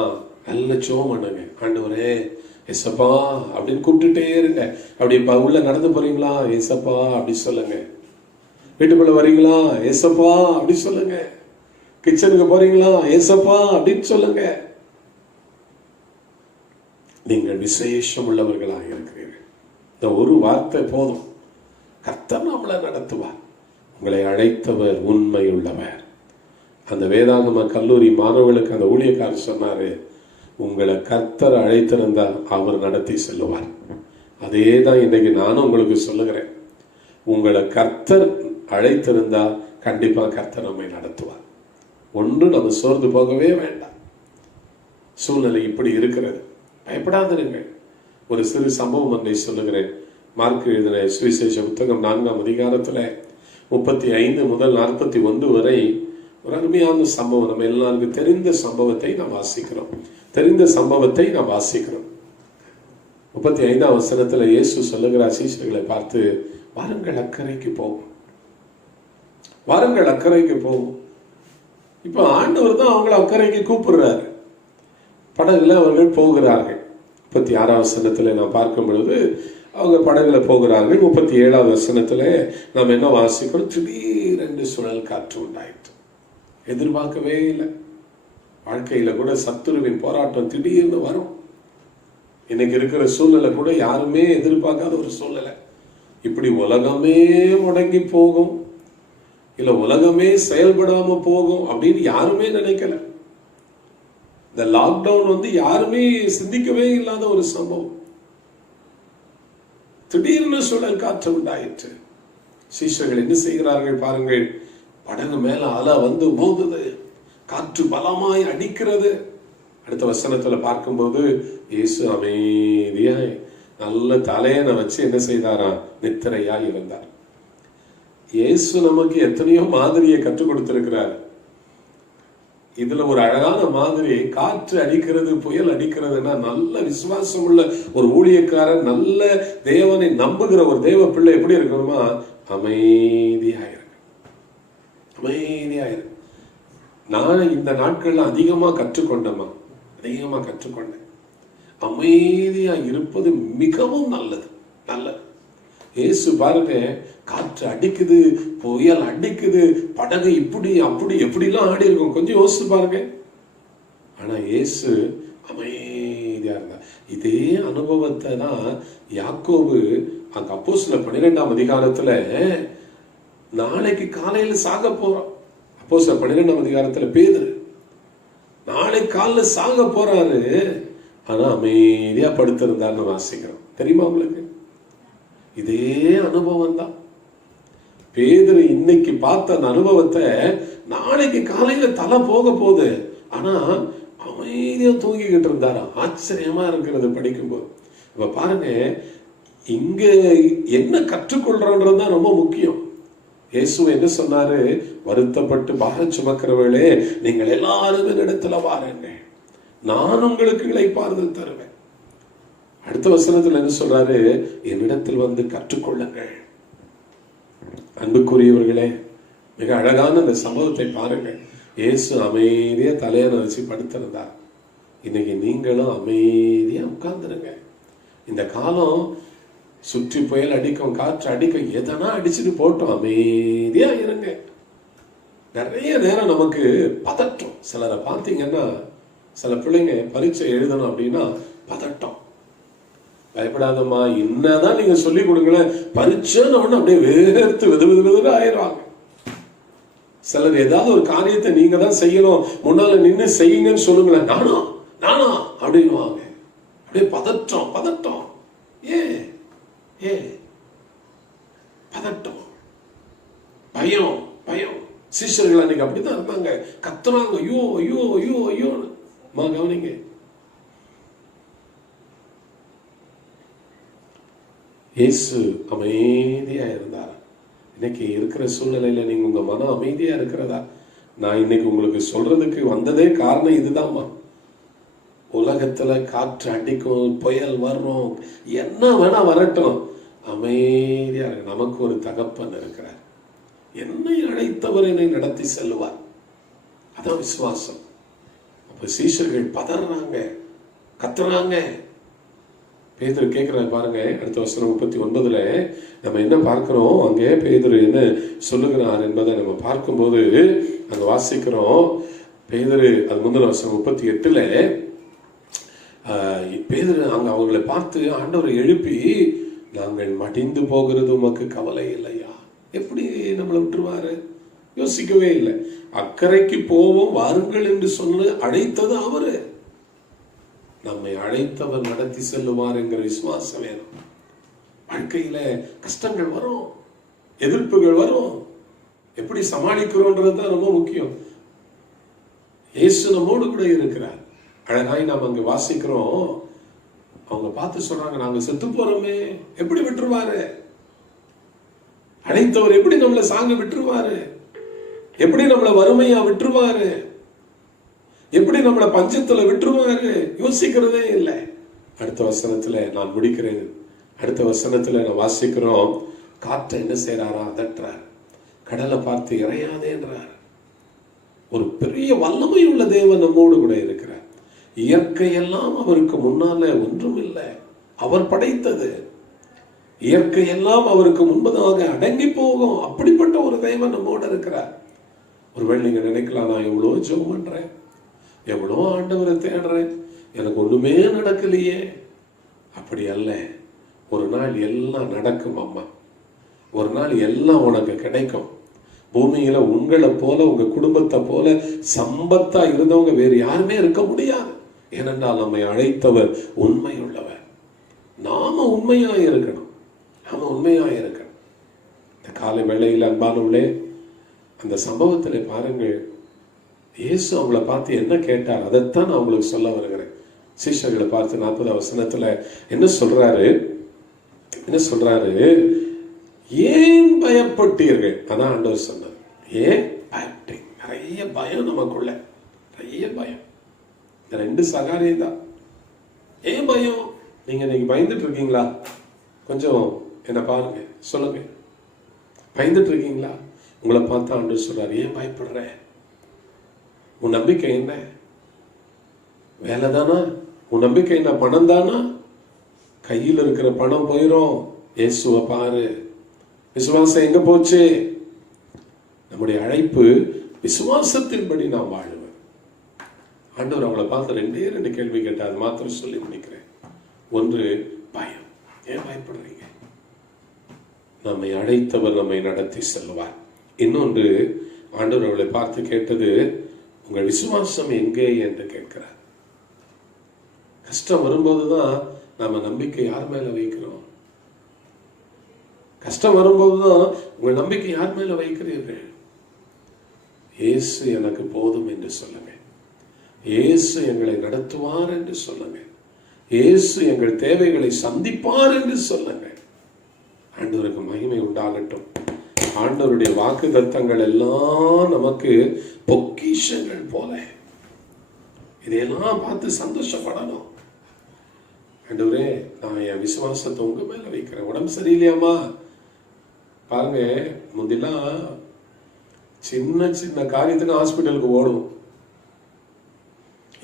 நல்ல ஜெபம் பண்ணுங்க. ஆண்டவரே ஏசப்பா அப்படின்னு கூப்பிட்டுட்டே இருங்க. அப்படி உள்ள நடந்து போறீங்களா, ஏசப்பா அப்படி சொல்லுங்க. வீட்டுக்குள்ள வரீங்களா, ஏசப்பா அப்படி சொல்லுங்க. கிச்சனுக்கு போறீங்களா, ஏசப்பா அப்படின்னு சொல்லுங்க. நீங்கள் விசேஷம் உள்ளவர்களாக இருக்கிறீர்கள். இந்த ஒரு வார்த்தை போதும், கர்த்தர் நம்மளை நடத்துவார். உங்களை அழைத்தவர் உண்மை உள்ளவர். அந்த வேதாகம கல்லூரி மாணவர்களுக்கு அந்த ஊழியக்காரர் சொன்னாரு, உங்களை கர்த்தர் அழைத்திருந்தால் அவர் நடத்தி செல்லுவார். அதே தான் இன்னைக்கு நானும் உங்களுக்கு சொல்லுகிறேன். உங்களை கர்த்தர் அழைத்திருந்தால் கண்டிப்பா கர்த்தர் நம்மை நடத்துவார். ஒன்று நம்ம சோர்ந்து போகவே வேண்டாம். சூழ்நிலை இப்படி இருக்கிறது, பயப்படாதிருங்கள். ஒரு சிறு சம்பவம் ஒன்றை சொல்லுகிறேன். மார்க் எழுதின சுவிசேஷ புத்தகம் 4ஆம் அதிகாரத்துல 35 முதல் 41 வரை ஒரு அருமையான சம்பவம். நம்ம எல்லாருக்கும் தெரிந்த சம்பவத்தை நாம் வாசிக்கிறோம். 35ஆம் வசனத்துல இயேசு சொல்லுகிறார் சீஷர்களை பார்த்து, வாருங்கள் அக்கறைக்கு போகும், வாருங்கள் அக்கறைக்கு போகும். இப்ப ஆண்டவர் தான் அவங்களை அக்கறைக்கு கூப்பிடுறாரு. படகுல அவர்கள் போகிறார்கள். 36ஆம் வசனத்துல நாம் பார்க்கும் பொழுது அவங்க படகுல போகிறார்கள். 37ஆம் வசனத்துல நாம் என்ன வாசிக்கிறோம்? திடீரென்று சுழல் காற்று உண்டாயிற்று. எதிர்பார்க்கவே இல்லை. வாழ்க்கையில கூட சத்துருவின் போராட்டம் திடீர்னு வரும். இன்னைக்கு இருக்கிற சூழ்நிலை கூட யாருமே எதிர்பார்க்காத ஒரு சூழ்நிலை. இப்படி உலகமே முடங்கி போகும், இல்ல உலகமே செயல்படாம போகும் அப்படின்னு யாருமே நினைக்கல. இந்த லாக்டவுன் யாருமே சிந்திக்கவே இல்லாத ஒரு சம்பவம். திடீர்னு சுழல் காற்று உண்டாயிற்று. சீஷர்கள் என்ன செய்கிறார்கள் பாருங்கள். படகு மேல அலை மோதுது, காற்று பலமாய் அடிக்கிறது. அடுத்த வசனத்துல பார்க்கும்போது இயேசு அமைதியாய் நல்ல தலையனை வச்சு என்ன செய்தாரா? நித்திரையா இருந்தார். இயேசு நமக்கு எத்தனையோ மாதிரியை கற்றுக் கொடுத்திருக்கிறார். இதுல ஒரு அழகான மாதிரி, காற்று அடிக்கிறது, புயல் அடிக்கிறதுனா நல்ல விசுவாசம் உள்ள ஒரு ஊழியக்காரன், நல்ல தேவனை நம்புகிற ஒரு தேவ பிள்ளை எப்படி இருக்கணுமா? அமைதியாயிருக்கு, அமைதியாயிருக்கு. நான் இந்த நாட்கள்ல அதிகமா கற்றுக்கொண்டமா, அதிகமா கற்றுக்கொண்டேன். அமைதியா இருப்பது மிகவும் நல்லது. நல்லது. இயேசு பாருங்க, காற்று அடிக்குது, புயல் அடிக்குது, படகு இப்படி அப்படி எப்படிலாம் ஆடி இருக்கும். கொஞ்சம் யோசிச்சு பாருங்க. ஆனா இயேசு அமைதியா இருந்தார். இதே அனுபவத்தை தான் யாக்கோபு அங்க அப்போஸ்தலர் 12ஆம் அதிகாரத்துல நாளைக்கு காலையில சாக போறோம். அப்போஸ்தலர் 12ஆம் அதிகாரத்துல பேதுரு நாளை காலைல சாக போறாரு. ஆனா அமைதியா படுத்திருந்தார்னு வாசிக்கிறோம். தெரியுமா உங்களுக்கு? இதே அனுபவம் தான். பேதுரு இன்னைக்கு பார்த்த அந்த அனுபவத்தை நாளைக்கு காலையில தலை போக போகுது. ஆனா அமைதியா தூங்கிக்கிட்டு இருந்தாரா. ஆச்சரியமா இருக்கிறது படிக்கும்போது. இப்ப பாருங்க, இங்க என்ன கற்றுக்கொள்றோன்றதுதான் ரொம்ப முக்கியம். இயேசு என்ன சொன்னாரு? வருத்தப்பட்டு பாரம் சுமக்கிறவர்களே, நீங்கள் எல்லாரும் இடத்துல வாருங்க, நான் உங்களுக்கு இளைப்பாறுதல் தருவேன். அடுத்த வசனத்துல என்ன சொல்றாரு? என்னிடத்தில் வந்து கற்றுக்கொள்ளுங்கள். அன்புக்குரியவர்களே, மிக அழகான அந்த சம்பவத்தை பாருங்கள். இயேசு அமைதியா தலையணை வச்சு படுத்திருந்தார். இன்னைக்கு நீங்களும் அமைதியா உட்கார்ந்துருங்க. இந்த காலம் சுற்றி புயல் அடிக்கும், காற்று அடிக்கும், எதனா அடிச்சுட்டு போட்டோம், அமைதியா இருங்க. நிறைய நேரம் நமக்கு பதட்டம். சிலரை பார்த்தீங்கன்னா, சில பிள்ளைங்க பரீட்சை எழுதணும் அப்படின்னா பதட்டம். பயப்படாதம்மா, என்னதான் நீங்க சொல்லி கொடுங்களேன், பரீட்சைன்னு ஒண்ணு அப்படியே வேர்த்து வெது வெது வெது ஆயிடுவாங்க. சிலர் ஏதாவது ஒரு காரியத்தை நீங்க தான் செய்யணும், முன்னால நின்று செய்யுங்கன்னு சொல்லுங்களேன், நானா நானா அப்படின்வாங்க. அப்படியே பதட்டம் பதட்டம். ஏ பதட்டம், பயம் பயம். சிஷ்யர்கள் அன்னைக்கு அப்படிதான் இருந்தாங்க, கத்துறாங்க, ஐயோ ஐயோ ஐயோ ஐயோ. கவனிங்க, இயேசு அமைதியா இருந்தார். இன்னைக்கு இருக்கிற சூழ்நிலையில நீங்க உங்க மனம் அமைதியா இருக்கிறதா? நான் இன்னைக்கு உங்களுக்கு சொல்றதுக்கு வந்ததே காரணம் இதுதான்மா. உலகத்துல காற்று அடிக்கும், புயல் வரும், என்ன வேணா வரட்டும், அமைதியா இருக்கு. நமக்கு ஒரு தகப்பன் இருக்கிறார். என்னை அழைத்தவர் என்னை நடத்தி செல்வார். அதான் விசுவாசம். அப்ப சீஷர்கள் பதறாங்க, கத்துறாங்க. பேதுரு கேட்கிறாரு பாருங்க, அடுத்த வசனம் 39ல நம்ம என்ன பார்க்கிறோம்? அங்கே பேதுரு என்ன சொல்லுகிறார் என்பதை நம்ம பார்க்கும்போது அங்க வாசிக்கிறோம். பேதுரு அது முந்தின வசனம் 38ல பேதுரு அங்க அவங்களை பார்த்து ஆண்டவரை எழுப்பி, நாங்கள் மடிந்து போகிறது உமக்கு கவலை இல்லையா? எப்படி நம்மளை விட்டுருவாரு? யோசிக்கவே இல்லை. அக்கறைக்கு போவோம் வாருங்கள் என்று சொல்லி அழைத்தது அவரு. நம்மை அழைத்தவர் நடத்தி செல்லுவார் என்கிற விசுவாசம் வேணும். வாழ்க்கையில கஷ்டங்கள் வரும், எதிர்ப்புகள் வரும், எப்படி சமாளிக்கிறோன்றது தான் ரொம்ப முக்கியம். இயேசு நம்மோடு கூட இருக்கிறார். அழகாய் நாம் அங்க வாசிக்கிறோம். அவங்க பார்த்து சொல்றாங்க, நாங்க செத்து போறோமே, எப்படி விட்டுருவாரு? அழைத்தவர் எப்படி நம்மளை சாங்க விட்டுருவாரு? எப்படி நம்மளை வறுமையா விட்டுருவாரு? எப்படி நம்மளை பஞ்சத்துல விட்டுருவாரு? யோசிக்கிறதே இல்லை. அடுத்த வசனத்துல நான் முடிக்கிறேன். அடுத்த வசனத்துல நான் வாசிக்கிறோம், காற்றை என்ன செய்யறாரா? அதட்டுறார். கடலை பார்த்து இறையாதேன்றார். ஒரு பெரிய வல்லமை உள்ள தேவன் நம்மோடு கூட இருக்கிறார். இயற்கையெல்லாம் அவருக்கு முன்னால ஒன்றும் இல்லை, அவர் படைத்தது. இயற்கையெல்லாம் அவருக்கு முன்பதாக அடங்கி போகும். அப்படிப்பட்ட ஒரு தேவன் நம்மோடு இருக்கிறார். ஒருவேளை நீங்க நினைக்கலாம், நான் எவ்வளவு ஜெபம் பண்றேன், எவ்வளோ ஆண்டவரை தேடுறேன், எனக்கு ஒண்ணுமே நடக்கலையே. அப்படி அல்ல. ஒரு நாள் எல்லாம் நடக்கும் அம்மா. ஒரு நாள் எல்லாம் உனக்கு கிடைக்கும். பூமியில உங்களை போல உங்க குடும்பத்தை போல சம்பத்தா இருந்தவங்க வேறு யாருமே இருக்க முடியாது. ஏனென்றால் நம்மை அழைத்தவர் உண்மை உள்ளவர். நாம உண்மையா இருக்கணும். நாம உண்மையா இருக்கணும். இந்த காலை வேளையில் அன்பானவர்களே, அந்த சம்பவத்துல பாருங்கள், இயேசு அவங்கள பார்த்து என்ன கேட்டார், அதைத்தான் நான் உங்களுக்கு சொல்ல வருகிறேன். சீஷர்களை பார்த்து 40 வசனத்துல என்ன சொல்றாரு? ஏன் பயப்பட்டீர்கள்? அதான் ஆண்டவர் சொன்னார். ஏன் பயப்பட்டீங்க? நிறைய பயம் நமக்குள்ள, நிறைய பயம். இந்த 2 சகாரியம் தான். ஏன் பயம்? நீங்க இன்னைக்கு பயந்துட்டு இருக்கீங்களா? கொஞ்சம் என்ன பாருங்க, சொல்லுங்க. பயந்துட்டு இருக்கீங்களா? உங்களை பார்த்து ஆண்டவர் சொல்றாரு, ஏன் பயப்படுற? உன் நம்பிக்கை என்ன? வேலை தானா? உன் நம்பிக்கை என்ன? பணம் தானா? கையில் இருக்கிற பணம் போயிரும். இயேசுவை பாரு. விசுவாசம் எங்க போச்சு? நம்முடைய அழைப்பு விசுவாசத்தின்படி நாம் வாழுவேன். ஆண்டவர் அவளை பார்த்து ரெண்டு கேள்வி கேட்டார். அது மாத்திரம் சொல்லி முடிக்கிறேன். ஒன்று, பயம். ஏன் பயப்படுறீங்க? நம்மை அழைத்தவர் நம்மை நடத்தி செல்வார். இன்னொன்று, ஆண்டவர் அவளை பார்த்து கேட்டது, உங்கள் விசுவாசம் எங்கே என்று கேட்கிறார். கஷ்டம் வரும்போதுதான் நாம நம்பிக்கை யார் மேல வைக்கிறோம்? கஷ்டம் வரும்போதுதான் உங்கள் நம்பிக்கை யார் மேல வைக்கிறீர்கள்? இயேசு எனக்கு போதும் என்று சொல்லுங்க. இயேசு எங்களை நடத்துவார் என்று சொல்லுங்க. இயேசு எங்கள் தேவைகளை சந்திப்பார் என்று சொல்லுங்க. ஆண்டவருக்கு மகிமை உண்டாகட்டும். ஆண்டவருடைய வாக்குத்தத்தங்கள் எல்லாம் நமக்கு பொக்கிஷங்கள் போல. இதையெல்லாம் பார்த்து சந்தோஷப்படணும். ஆண்டவரே, நான் என் விசுவாசத்தை உங்க மேல வைக்கிறேன். உடம்பு சரியில்லையாமா? பாருங்க, முந்திலாம் சின்ன சின்ன காரியத்துக்கு ஹாஸ்பிட்டலுக்கு ஓடும்.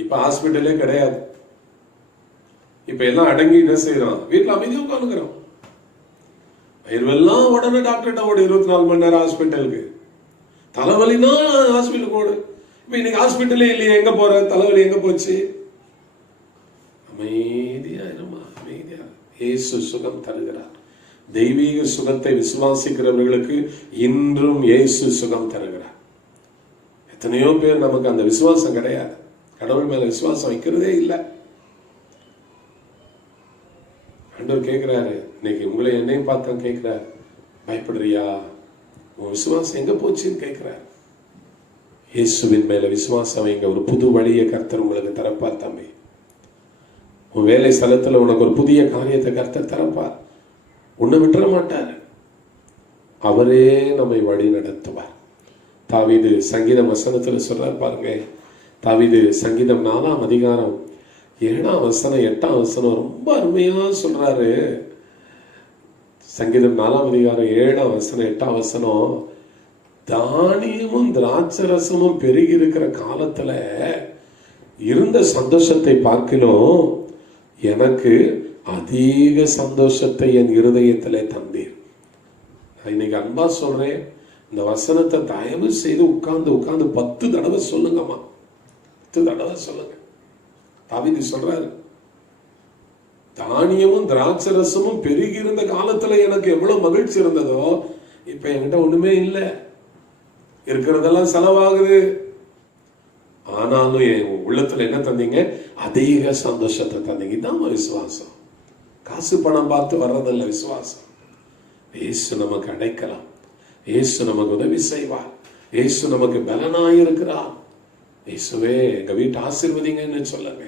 இப்ப ஹாஸ்பிட்டலே கிடையாது. இப்ப எல்லாம் அடங்கி என்ன செய்யறோம்? வீட்டுல அமைதியா உட்காந்துக்கிறோம். வயிறுவெல்லாம் உடனே டாக்டர்கிட்ட ஓடு. 24 மணி நேரம் ஹாஸ்பிட்டலுக்கு. தலைவலினா ஹாஸ்பிட்டலுக்கு ஓடு. இப்ப இன்னைக்கு ஹாஸ்பிட்டலே இல்லையே, எங்க போற? தலைவலி எங்க போச்சு? அமைதியா இருமா, அமைதியா. இயேசு சுகம் தருகிறார். தெய்வீக சுகத்தை விசுவாசிக்கிறவர்களுக்கு இன்றும் இயேசு சுகம் தருகிறார். எத்தனையோ பேர் நமக்கு அந்த விசுவாசம் கிடையாது. கடவுள் மேல விசுவாசம் வைக்கிறதே இல்லை. ஆண்டவர் கேட்கிறாரு, இன்னைக்கு உங்களை என்னையும் பார்த்தா கேட்கிறார், பயப்படுறியா? உன் விசுவாசம் எங்க போச்சுன்னு கேட்கிறார். இயேசுவின் மேல விசுவாசம் வைங்க. ஒரு புது வழியை கர்த்தர் உங்களுக்கு தரப்பார் தம்பி. உன் வேலை ஸ்தலத்துல உனக்கு ஒரு புதிய காரியத்தை கர்த்தர் தரப்பார். உன்னை விட்டுற மாட்டார். அவரே நம்மை வழி நடத்துவார். தாவீது சங்கீதம் வசனத்துல சொல்றார் பாருங்க. தாவீது சங்கீதம் 4ஆம் அதிகாரம் 7ஆம் வசனம் 8ஆம் வசனம் ரொம்ப அருமையா சொல்றாரு. சங்கீதம் 4ஆம் அதிகாரம் 7ஆம் வசனம் 8ஆம் வசனம், தானியமும் திராட்சரசமும் பெருகி இருக்கிற காலத்துல இருந்த சந்தோஷத்தை பார்க்கிலும் எனக்கு அதிக சந்தோஷத்தை என் இருதயத்திலே தந்தீர். நான் இன்னைக்கு அன்பா சொல்றேன், இந்த வசனத்தை தயவு செய்து உட்கார்ந்து 10 தடவை சொல்லுங்கம்மா. 10 தடவை சொல்லுங்க. தாவீது சொல்றாரு, தானியமும் திராட்சரசமும் பெருகி இருந்த காலத்துல எனக்கு எவ்வளவு மகிழ்ச்சி இருந்ததோ, இப்ப என்கிட்ட ஒண்ணுமே இல்லை. இருக்கிறதெல்லாம் செலவாகுது. ஆனாலும் என் உள்ளத்துல என்ன தந்தீங்க? அதிக சந்தோஷத்தை தந்தீங்க. இதான் விசுவாசம். காசு பணம் பார்த்து வர்றதில்ல விசுவாசம். இயேசு நமக்கு அடைக்கலாம். இயேசு நமக்கு உதவி செய்வார். இயேசு நமக்கு பலனாயிருக்கிறார். இயேசுவே எங்க வீட்டை ஆசீர்வதிங்கன்னு சொல்லுங்க.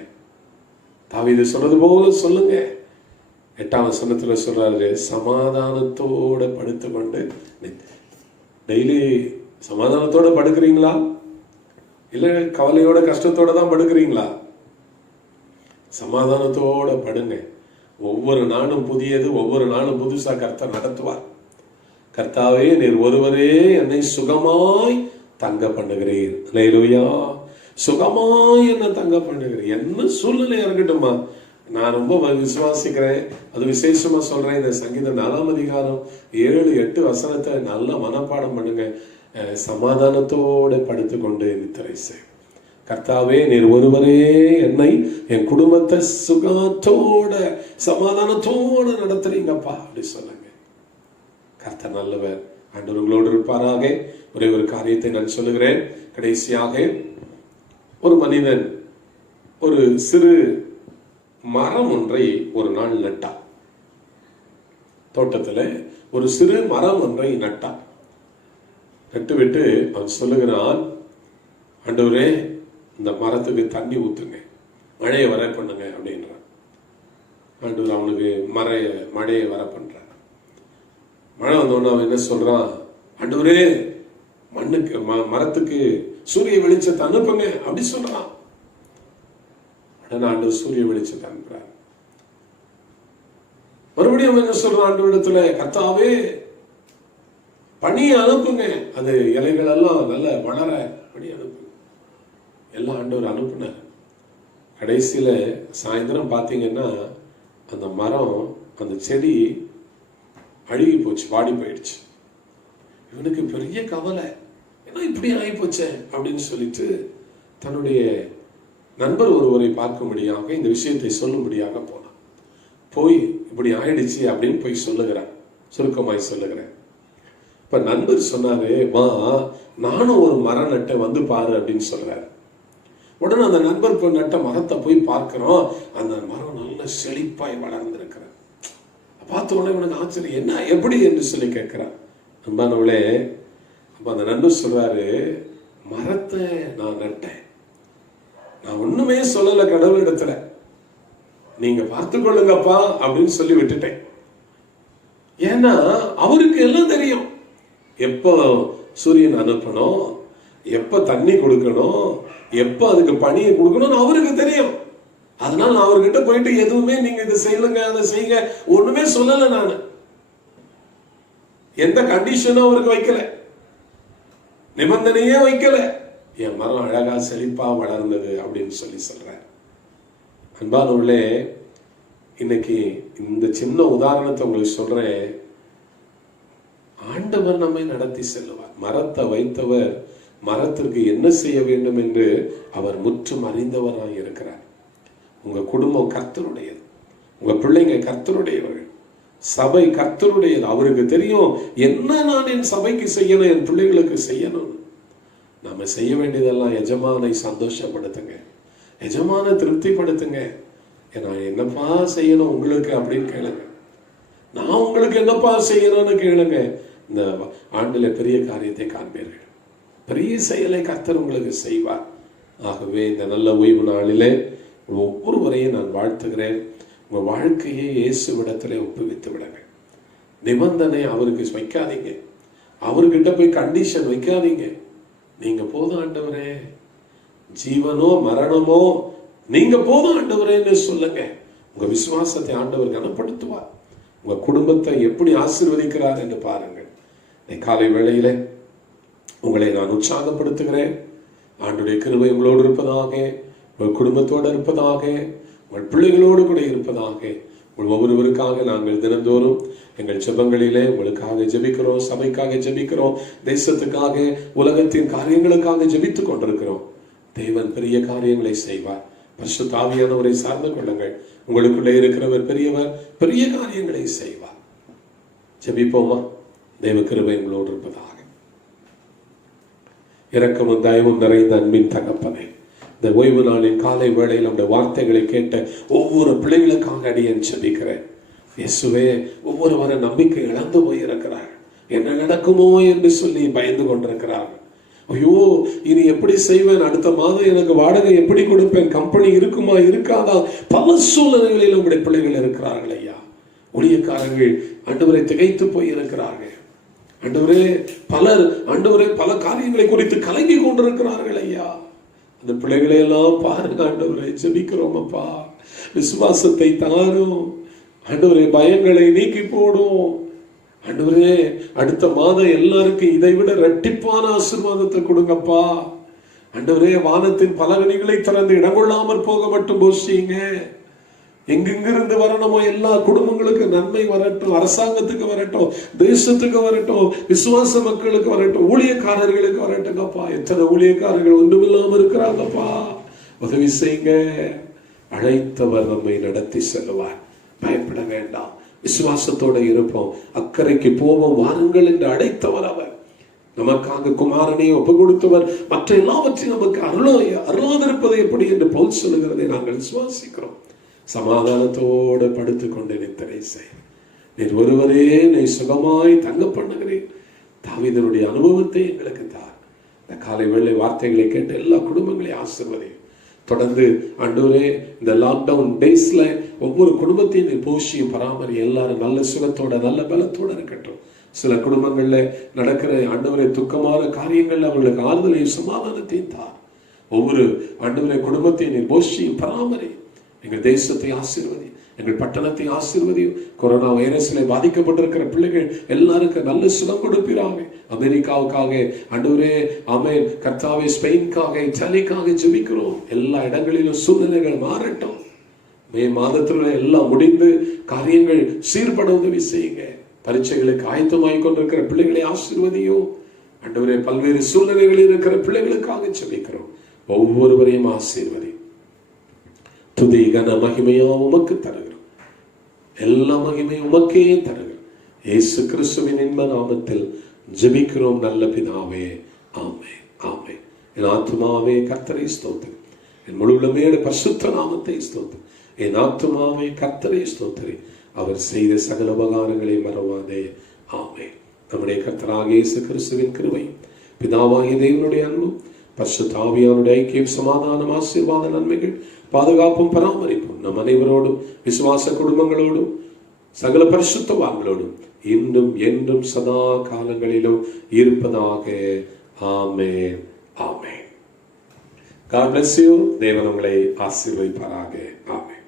தாவீது சொன்னது போல சொல்லுங்க. 8ஆம் வசனத்துல சொல்றாரு, சமாதானத்தோட படுத்துக்கொண்டு. டெய்லி சமாதானத்தோட படுக்கிறீங்களா? இல்ல கவலையோட கஷ்டத்தோட தான் படுக்கிறீங்களா? சமாதானத்தோட படுங்க. ஒவ்வொரு நாளும் புதியது. ஒவ்வொரு நாளும் புதுசா கர்த்தர் நடத்துவார். கர்த்தாவே, நீர் ஒருவரே என்னை சுகமாய் தங்க பண்ணுகிறீர். அல்லேலூயா. சுகமாய் என்ன தங்க பண்ணுகிறீர். என்ன சூழ்நிலை இருக்கட்டுமா, நான் ரொம்ப விசுவாசிக்கிறேன். அது விசேஷமா சொல்றேன். இந்த சங்கீதம் 4ஆம் அதிகாரம் 7-8 வசனத்தை நல்ல மனப்பாடம் பண்ணுங்க. சமாதானத்தோட படுத்துக்கொண்டு நித்திரை செய். கர்த்தாவே, நீர் ஒருவரே என்னை என் குடும்பத்தை சுகத்தோட சமாதானத்தோட நடத்துறீங்கப்பா அப்படி சொல்லுங்க. கர்த்தர் நல்லவர். ஆண்டவர் உங்களோடு இருப்பாராக. ஒரே ஒரு காரியத்தை நான் சொல்லுகிறேன் கடைசியாக. ஒரு மனிதன் ஒரு சிறு மரம் ஒன்றை ஒரு நாள் நட்டான். தோட்டத்துல ஒரு சிறு மரம் ஒன்றை நட்டான். நட்டுவிட்டு அவன் சொல்லுகிறான், ஆண்டவரே, இந்த மரத்துக்கு தண்ணி ஊத்துங்க, மழையை வர பண்ணுங்க அப்படின்றான். ஆண்டவர் அவனுக்கு மழையை வர பண்றான். மழை வந்தோன்னு அவன் என்ன சொல்றான், ஆண்டவரே, மண்ணுக்கு மரத்துக்கு சூரிய வெளிச்சத்தை அனுப்புங்க அப்படி சொல்றான். உடனே ஆண்டவர் சூரிய வெளிச்சத்தை அனுப்புறார். மறுபடியும் என்ன சொல்றான் ஆண்டவரிடத்துல, கர்த்தாவே, பனியை அனுப்புங்க, அது இலைகள் எல்லாம் நல்ல வளர பனி அனுப்புங்க. எல்லாம் ஆண்டவர் அனுப்புனார். கடைசியில சாயந்தரம் பார்த்தீங்கன்னா அந்த மரம், அந்த செடி அழுகி போச்சு, வாடி போயிடுச்சு. இவனுக்கு பெரிய கவலை, ஏன்னா இப்படி ஆகி போச்சே அப்படின்னு சொல்லிட்டு தன்னுடைய நண்பர் ஒருவரை பார்க்கும்படியாக இந்த விஷயத்தை சொல்லும்படியாக போனான். போய் இப்படி ஆயிடுச்சு அப்படின்னு போய் சொல்லுகிறான், சுருக்கமாய் சொல்லுகிறேன். இப்ப நண்பர் சொன்னாரு, மா நானும் ஒரு மரம் நட்டை, வந்து பாரு அப்படின்னு சொல்றாரு. உடனே அந்த நண்பர் போய் நட்ட மரத்தை போய் பார்க்கிறோம். அந்த மரம் நல்ல செழிப்பாய் வளர்ந்திருக்கிற. பார்த்த உடனே உனக்கு ஆச்சரியம், என்ன எப்படி என்று சொல்லி கேட்கிறான். அன்பானவளே, அப்ப அந்த நண்பர் சொல்றாரு, மரத்தை நான் நட்டேன், நான் ஒண்ணுமே சொல்லல கடவுளிடத்துல, நீங்க பார்த்து கொள்ளுங்கப்பா அப்படின்னு சொல்லி விட்டுட்டேன். ஏன்னா அவருக்கு எல்லாம் தெரியும், எப்போ சூரியன் அனுப்பணும், எப்ப தண்ணி கொடுக்கணும், எப்ப அதுக்கு பணியை கொடுக்கணும்னு அவருக்கு தெரியும். அதனால நான் அவர்கிட்ட போயிட்டு எதுவுமே நீங்க இதை செய்யுங்க அதை செய்யுங்க ஒண்ணுமே சொல்லல. நான் எந்த கண்டிஷனும் அவருக்கு வைக்கல, நிபந்தனையே வைக்கல. என் மரம் அழகா செழிப்பா வளர்ந்தது அப்படின்னு சொல்லி சொல்றேன். அன்பானவர்களே, இன்னைக்கு இந்த சின்ன உதாரணத்தை உங்களுக்கு சொல்றேன். ஆண்டவர் நம்மை நடத்தி செல்லுவார். மரத்தை வைத்தவர் மரத்திற்கு என்ன செய்ய வேண்டும் என்று அவர் முற்றும் அறிந்தவராக இருக்கிறார். உங்க குடும்பம் கர்த்தருடையது, உங்க பிள்ளைங்க கர்த்தருடையவர்கள், சபை கர்த்தருடையது. அவருக்கு தெரியும் என்ன நான் என் சபைக்கு செய்யணும், என் பிள்ளைகளுக்கு செய்யணும். நம்ம செய்ய வேண்டியதெல்லாம் எஜமானை சந்தோஷப்படுத்துங்க, எஜமான திருப்திப்படுத்துங்க. நான் என்னப்பா செய்யணும் உங்களுக்கு அப்படின்னு கேளுங்க, நான் உங்களுக்கு என்னப்பா செய்யணும்னு கேளுங்க. இந்த ஆண்டுல பெரிய காரியத்தை காண்பீர்கள், பெரிய செயலை கர்த்தர் உங்களுக்கு செய்வார். ஆகவே இந்த நல்ல ஓய்வு நாளிலே ஒவ்வொருவரையும் நான் வாழ்த்துகிறேன். உங்க வாழ்க்கையை இயேசுவிடத்திலே ஒப்புவித்து விடுங்க. நிபந்தனை அவருக்கு வைக்காதீங்க, அவர்கிட்ட போய் கண்டிஷன் வைக்காதீங்க. நீங்க போதும் ஆண்டவரே, ஜீவனோ மரணமோ நீங்க போதும் ஆண்டவரேன்னு சொல்லுங்க. உங்க விசுவாசத்தை ஆண்டவர் கனப்படுத்துவார். உங்க குடும்பத்தை எப்படி ஆசீர்வதிக்கிறார் என்று பாருங்கள். காலை வேளையில உங்களை நான் உற்சாகப்படுத்துகிறேன். ஆண்டுடைய கிருபை உங்களோடு இருப்பதாக, உங்கள் குடும்பத்தோடு இருப்பதாக, உங்கள் பிள்ளைகளோடு கூட இருப்பதாக. உங்கள் ஒவ்வொருவருக்காக நாங்கள் தினந்தோறும் எங்கள் ஜெபங்களிலே உங்களுக்காக ஜெபிக்கிறோம், சபைக்காக ஜெபிக்கிறோம், தேசத்துக்காக, உலகத்தின் காரியங்களுக்காக ஜெபித்துக் கொண்டிருக்கிறோம். தேவன் பெரிய காரியங்களை செய்வார். பரிசுத்த ஆவியானவரை சார்ந்து கொள்ளுங்கள். உங்களுக்குள்ளே இருக்கிறவர் பெரியவர், பெரிய காரியங்களை செய்வார். ஜெபிப்போமா? தேவ கிருபை உங்களோடு இருப்பதாக. இரக்கமும் தயவும் நிறைந்த அன்பின் தகப்பனே, இந்த ஓய்வு நாளின் காலை வேளையில் நம்முடைய வார்த்தைகளை கேட்ட ஒவ்வொரு பிள்ளைகளுக்காக அடியேன் ஜெபிக்கிறேன். இயேசுவே, ஒவ்வொருவரும் நம்பிக்கை இழந்து போயிருக்கிறார்கள். என்ன நடக்குமோ என்று சொல்லி பயந்து கொண்டிருக்கிறார்கள். ஐயோ, இனி எப்படி செய்வேன், அடுத்த மாதம் எனக்கு வாடகை எப்படி கொடுப்பேன், கம்பெனி இருக்குமா இருக்காதா, பல சூழ்நிலைகளில் நம்முடைய பிள்ளைகள் இருக்கிறார்கள். ஐயா, ஊழியக்காரர்கள் ஆண்டவரை திகைத்து போய் இருக்கிறார்கள். ஆண்டவரே, பலர் ஆண்டவரே பல காரியங்களை குறித்து கலங்கி கொண்டிருக்கிறார்கள். ஐயா, அந்த பிள்ளைகளை எல்லாம் பாருங்க ஆண்டவரே, ஜெபிக்கிறோம் அப்பா. விசுவாசத்தை தாரும் ஆண்டவரே, பயங்களை நீக்கி போடும் ஆண்டவரே. அடுத்த மாதம் எல்லாருக்கும் இதை விட இரட்டிப்பான ஆசீர்வாதத்தை கொடுங்கப்பா ஆண்டவரே. வானத்தின் பலகணிகளை திறந்து இடங்கொள்ளாமற் போக மட்டும் போஷிங்க. எங்கிருந்து வரணுமோ எல்லா குடும்பங்களுக்கு நன்மை வரட்டும், அரசாங்கத்துக்கு வரட்டும், தேசத்துக்கு வரட்டும், விசுவாச மக்களுக்கு வரட்டும், ஊழியக்காரர்களுக்கு வரட்டுங்கப்பா. எத்தனை ஊழியக்காரர்கள் ஒன்றுமில்லாம இருக்கிறாங்கப்பா, உதவி செய்யுங்க. அழைத்தவர் நம்மை நடத்தி செல்வார். பயப்பட வேண்டாம், விசுவாசத்தோட இருப்போம், அக்கறைக்கு போவோம், வாருங்கள் என்று அழைத்தவர் அவர். நமக்காக குமாரனை ஒப்பு கொடுத்தவர். மற்ற எல்லாவற்றையும் நமக்கு அருளாதிருப்பது எப்படி என்று பவுல் சொல்லுகிறதை நாங்கள் விசுவாசிக்கிறோம். சமாதானத்தோடு படுத்துக்கொண்டு நித்திரை செய். நீர் ஒருவரே நீ சுகமாய் தங்க பண்ணுகிறேன். தாவீதனுடைய அனுபவத்தை எங்களுக்கு தார். இந்த காலை வேளை வார்த்தைகளை கேட்டு எல்லா குடும்பங்களையும் ஆசீர்வதி. தொடர்ந்து ஆண்டவரே, இந்த லாக்டவுன் டேஸ்ல ஒவ்வொரு குடும்பத்தையும் நீ போஷியும் பராமரி. எல்லாரும் நல்ல சுகத்தோட நல்ல பலத்தோட இருக்கட்டும். சில குடும்பங்கள்ல நடக்கிற ஆண்டவரே துக்கமான காரியங்கள்ல அவர்களுக்கு ஆறுதலையும் சமாதானத்தையும் தார். ஒவ்வொரு ஆண்டவரே குடும்பத்தையும் நீ போஷியும் பராமரி. எங்கள் தேசத்தை ஆசீர்வதி, எங்கள் பட்டணத்தை ஆசீர்வதியும். கொரோனா வைரஸில் பாதிக்கப்பட்டிருக்கிற பிள்ளைகள் எல்லாருக்கும் நல்ல சுகம் கொடுப்பீராக. அமெரிக்காவுக்காக ஆண்டவரே, ஆமென், கர்த்தாவே, ஸ்பெயினுக்காக, இத்தாலிக்காக ஜெபிக்கிறோம். எல்லா இடங்களிலும் சூழ்நிலைகள் மாறட்டும். மே மாதத்துல எல்லாம் முடிந்து காரியங்கள் சீர்பட உதவி செய்யுங்க. பரீட்சைகளுக்கு ஆயத்தமாய் கொண்டிருக்கிற பிள்ளைகளை ஆசீர்வதியும். ஆண்டவரே, பல்வேறு சூழ்நிலைகளில் இருக்கிற பிள்ளைகளுக்காக ஜெபிக்கிறோம். ஒவ்வொருவரையும் ஆசீர்வதி. துதி கன மகிமையா உமக்கு தருகிறோம். எல்லா மகிமையும் உமக்கே தருகிறோம். இயேசு கிறிஸ்துவின் இன்ப நாமத்தில் ஜெபிக்கிறோம் நல்ல பிதாவே. ஆமென், ஆமென். என் ஆத்துமாவே கர்த்தரை ஸ்தோத்திரி, என் முழு உள்ளமேடு பரிசுத்த நாமத்தை ஸ்தோத்திரி. என் ஆத்துமாவே கர்த்தரை ஸ்தோத்திரி, அவர் செய்த சகல உபகாரங்களை மறவாதே. ஆமென். நம்முடைய கர்த்தராகிய இயேசு கிறிஸ்துவின் கிருபை, பிதாவாகிய தேவனுடைய அன்பும், பரிசுத்த ஆவியானுடைய ஐக்கியம், சமாதானம், ஆசீர்வாத, நன்மைகள், பாதுகாப்பும் பராமரிப்பும் நம் அனைவரோடும், விசுவாச குடும்பங்களோடும், சகல பரிசுத்தவான்களோடும் இன்றும் என்றும் சதா காலங்களிலும் இருப்பதாக. ஆமென், ஆமென். God bless you. தேவன் உங்களை ஆசீர்வதிப்பாராக. ஆமென்.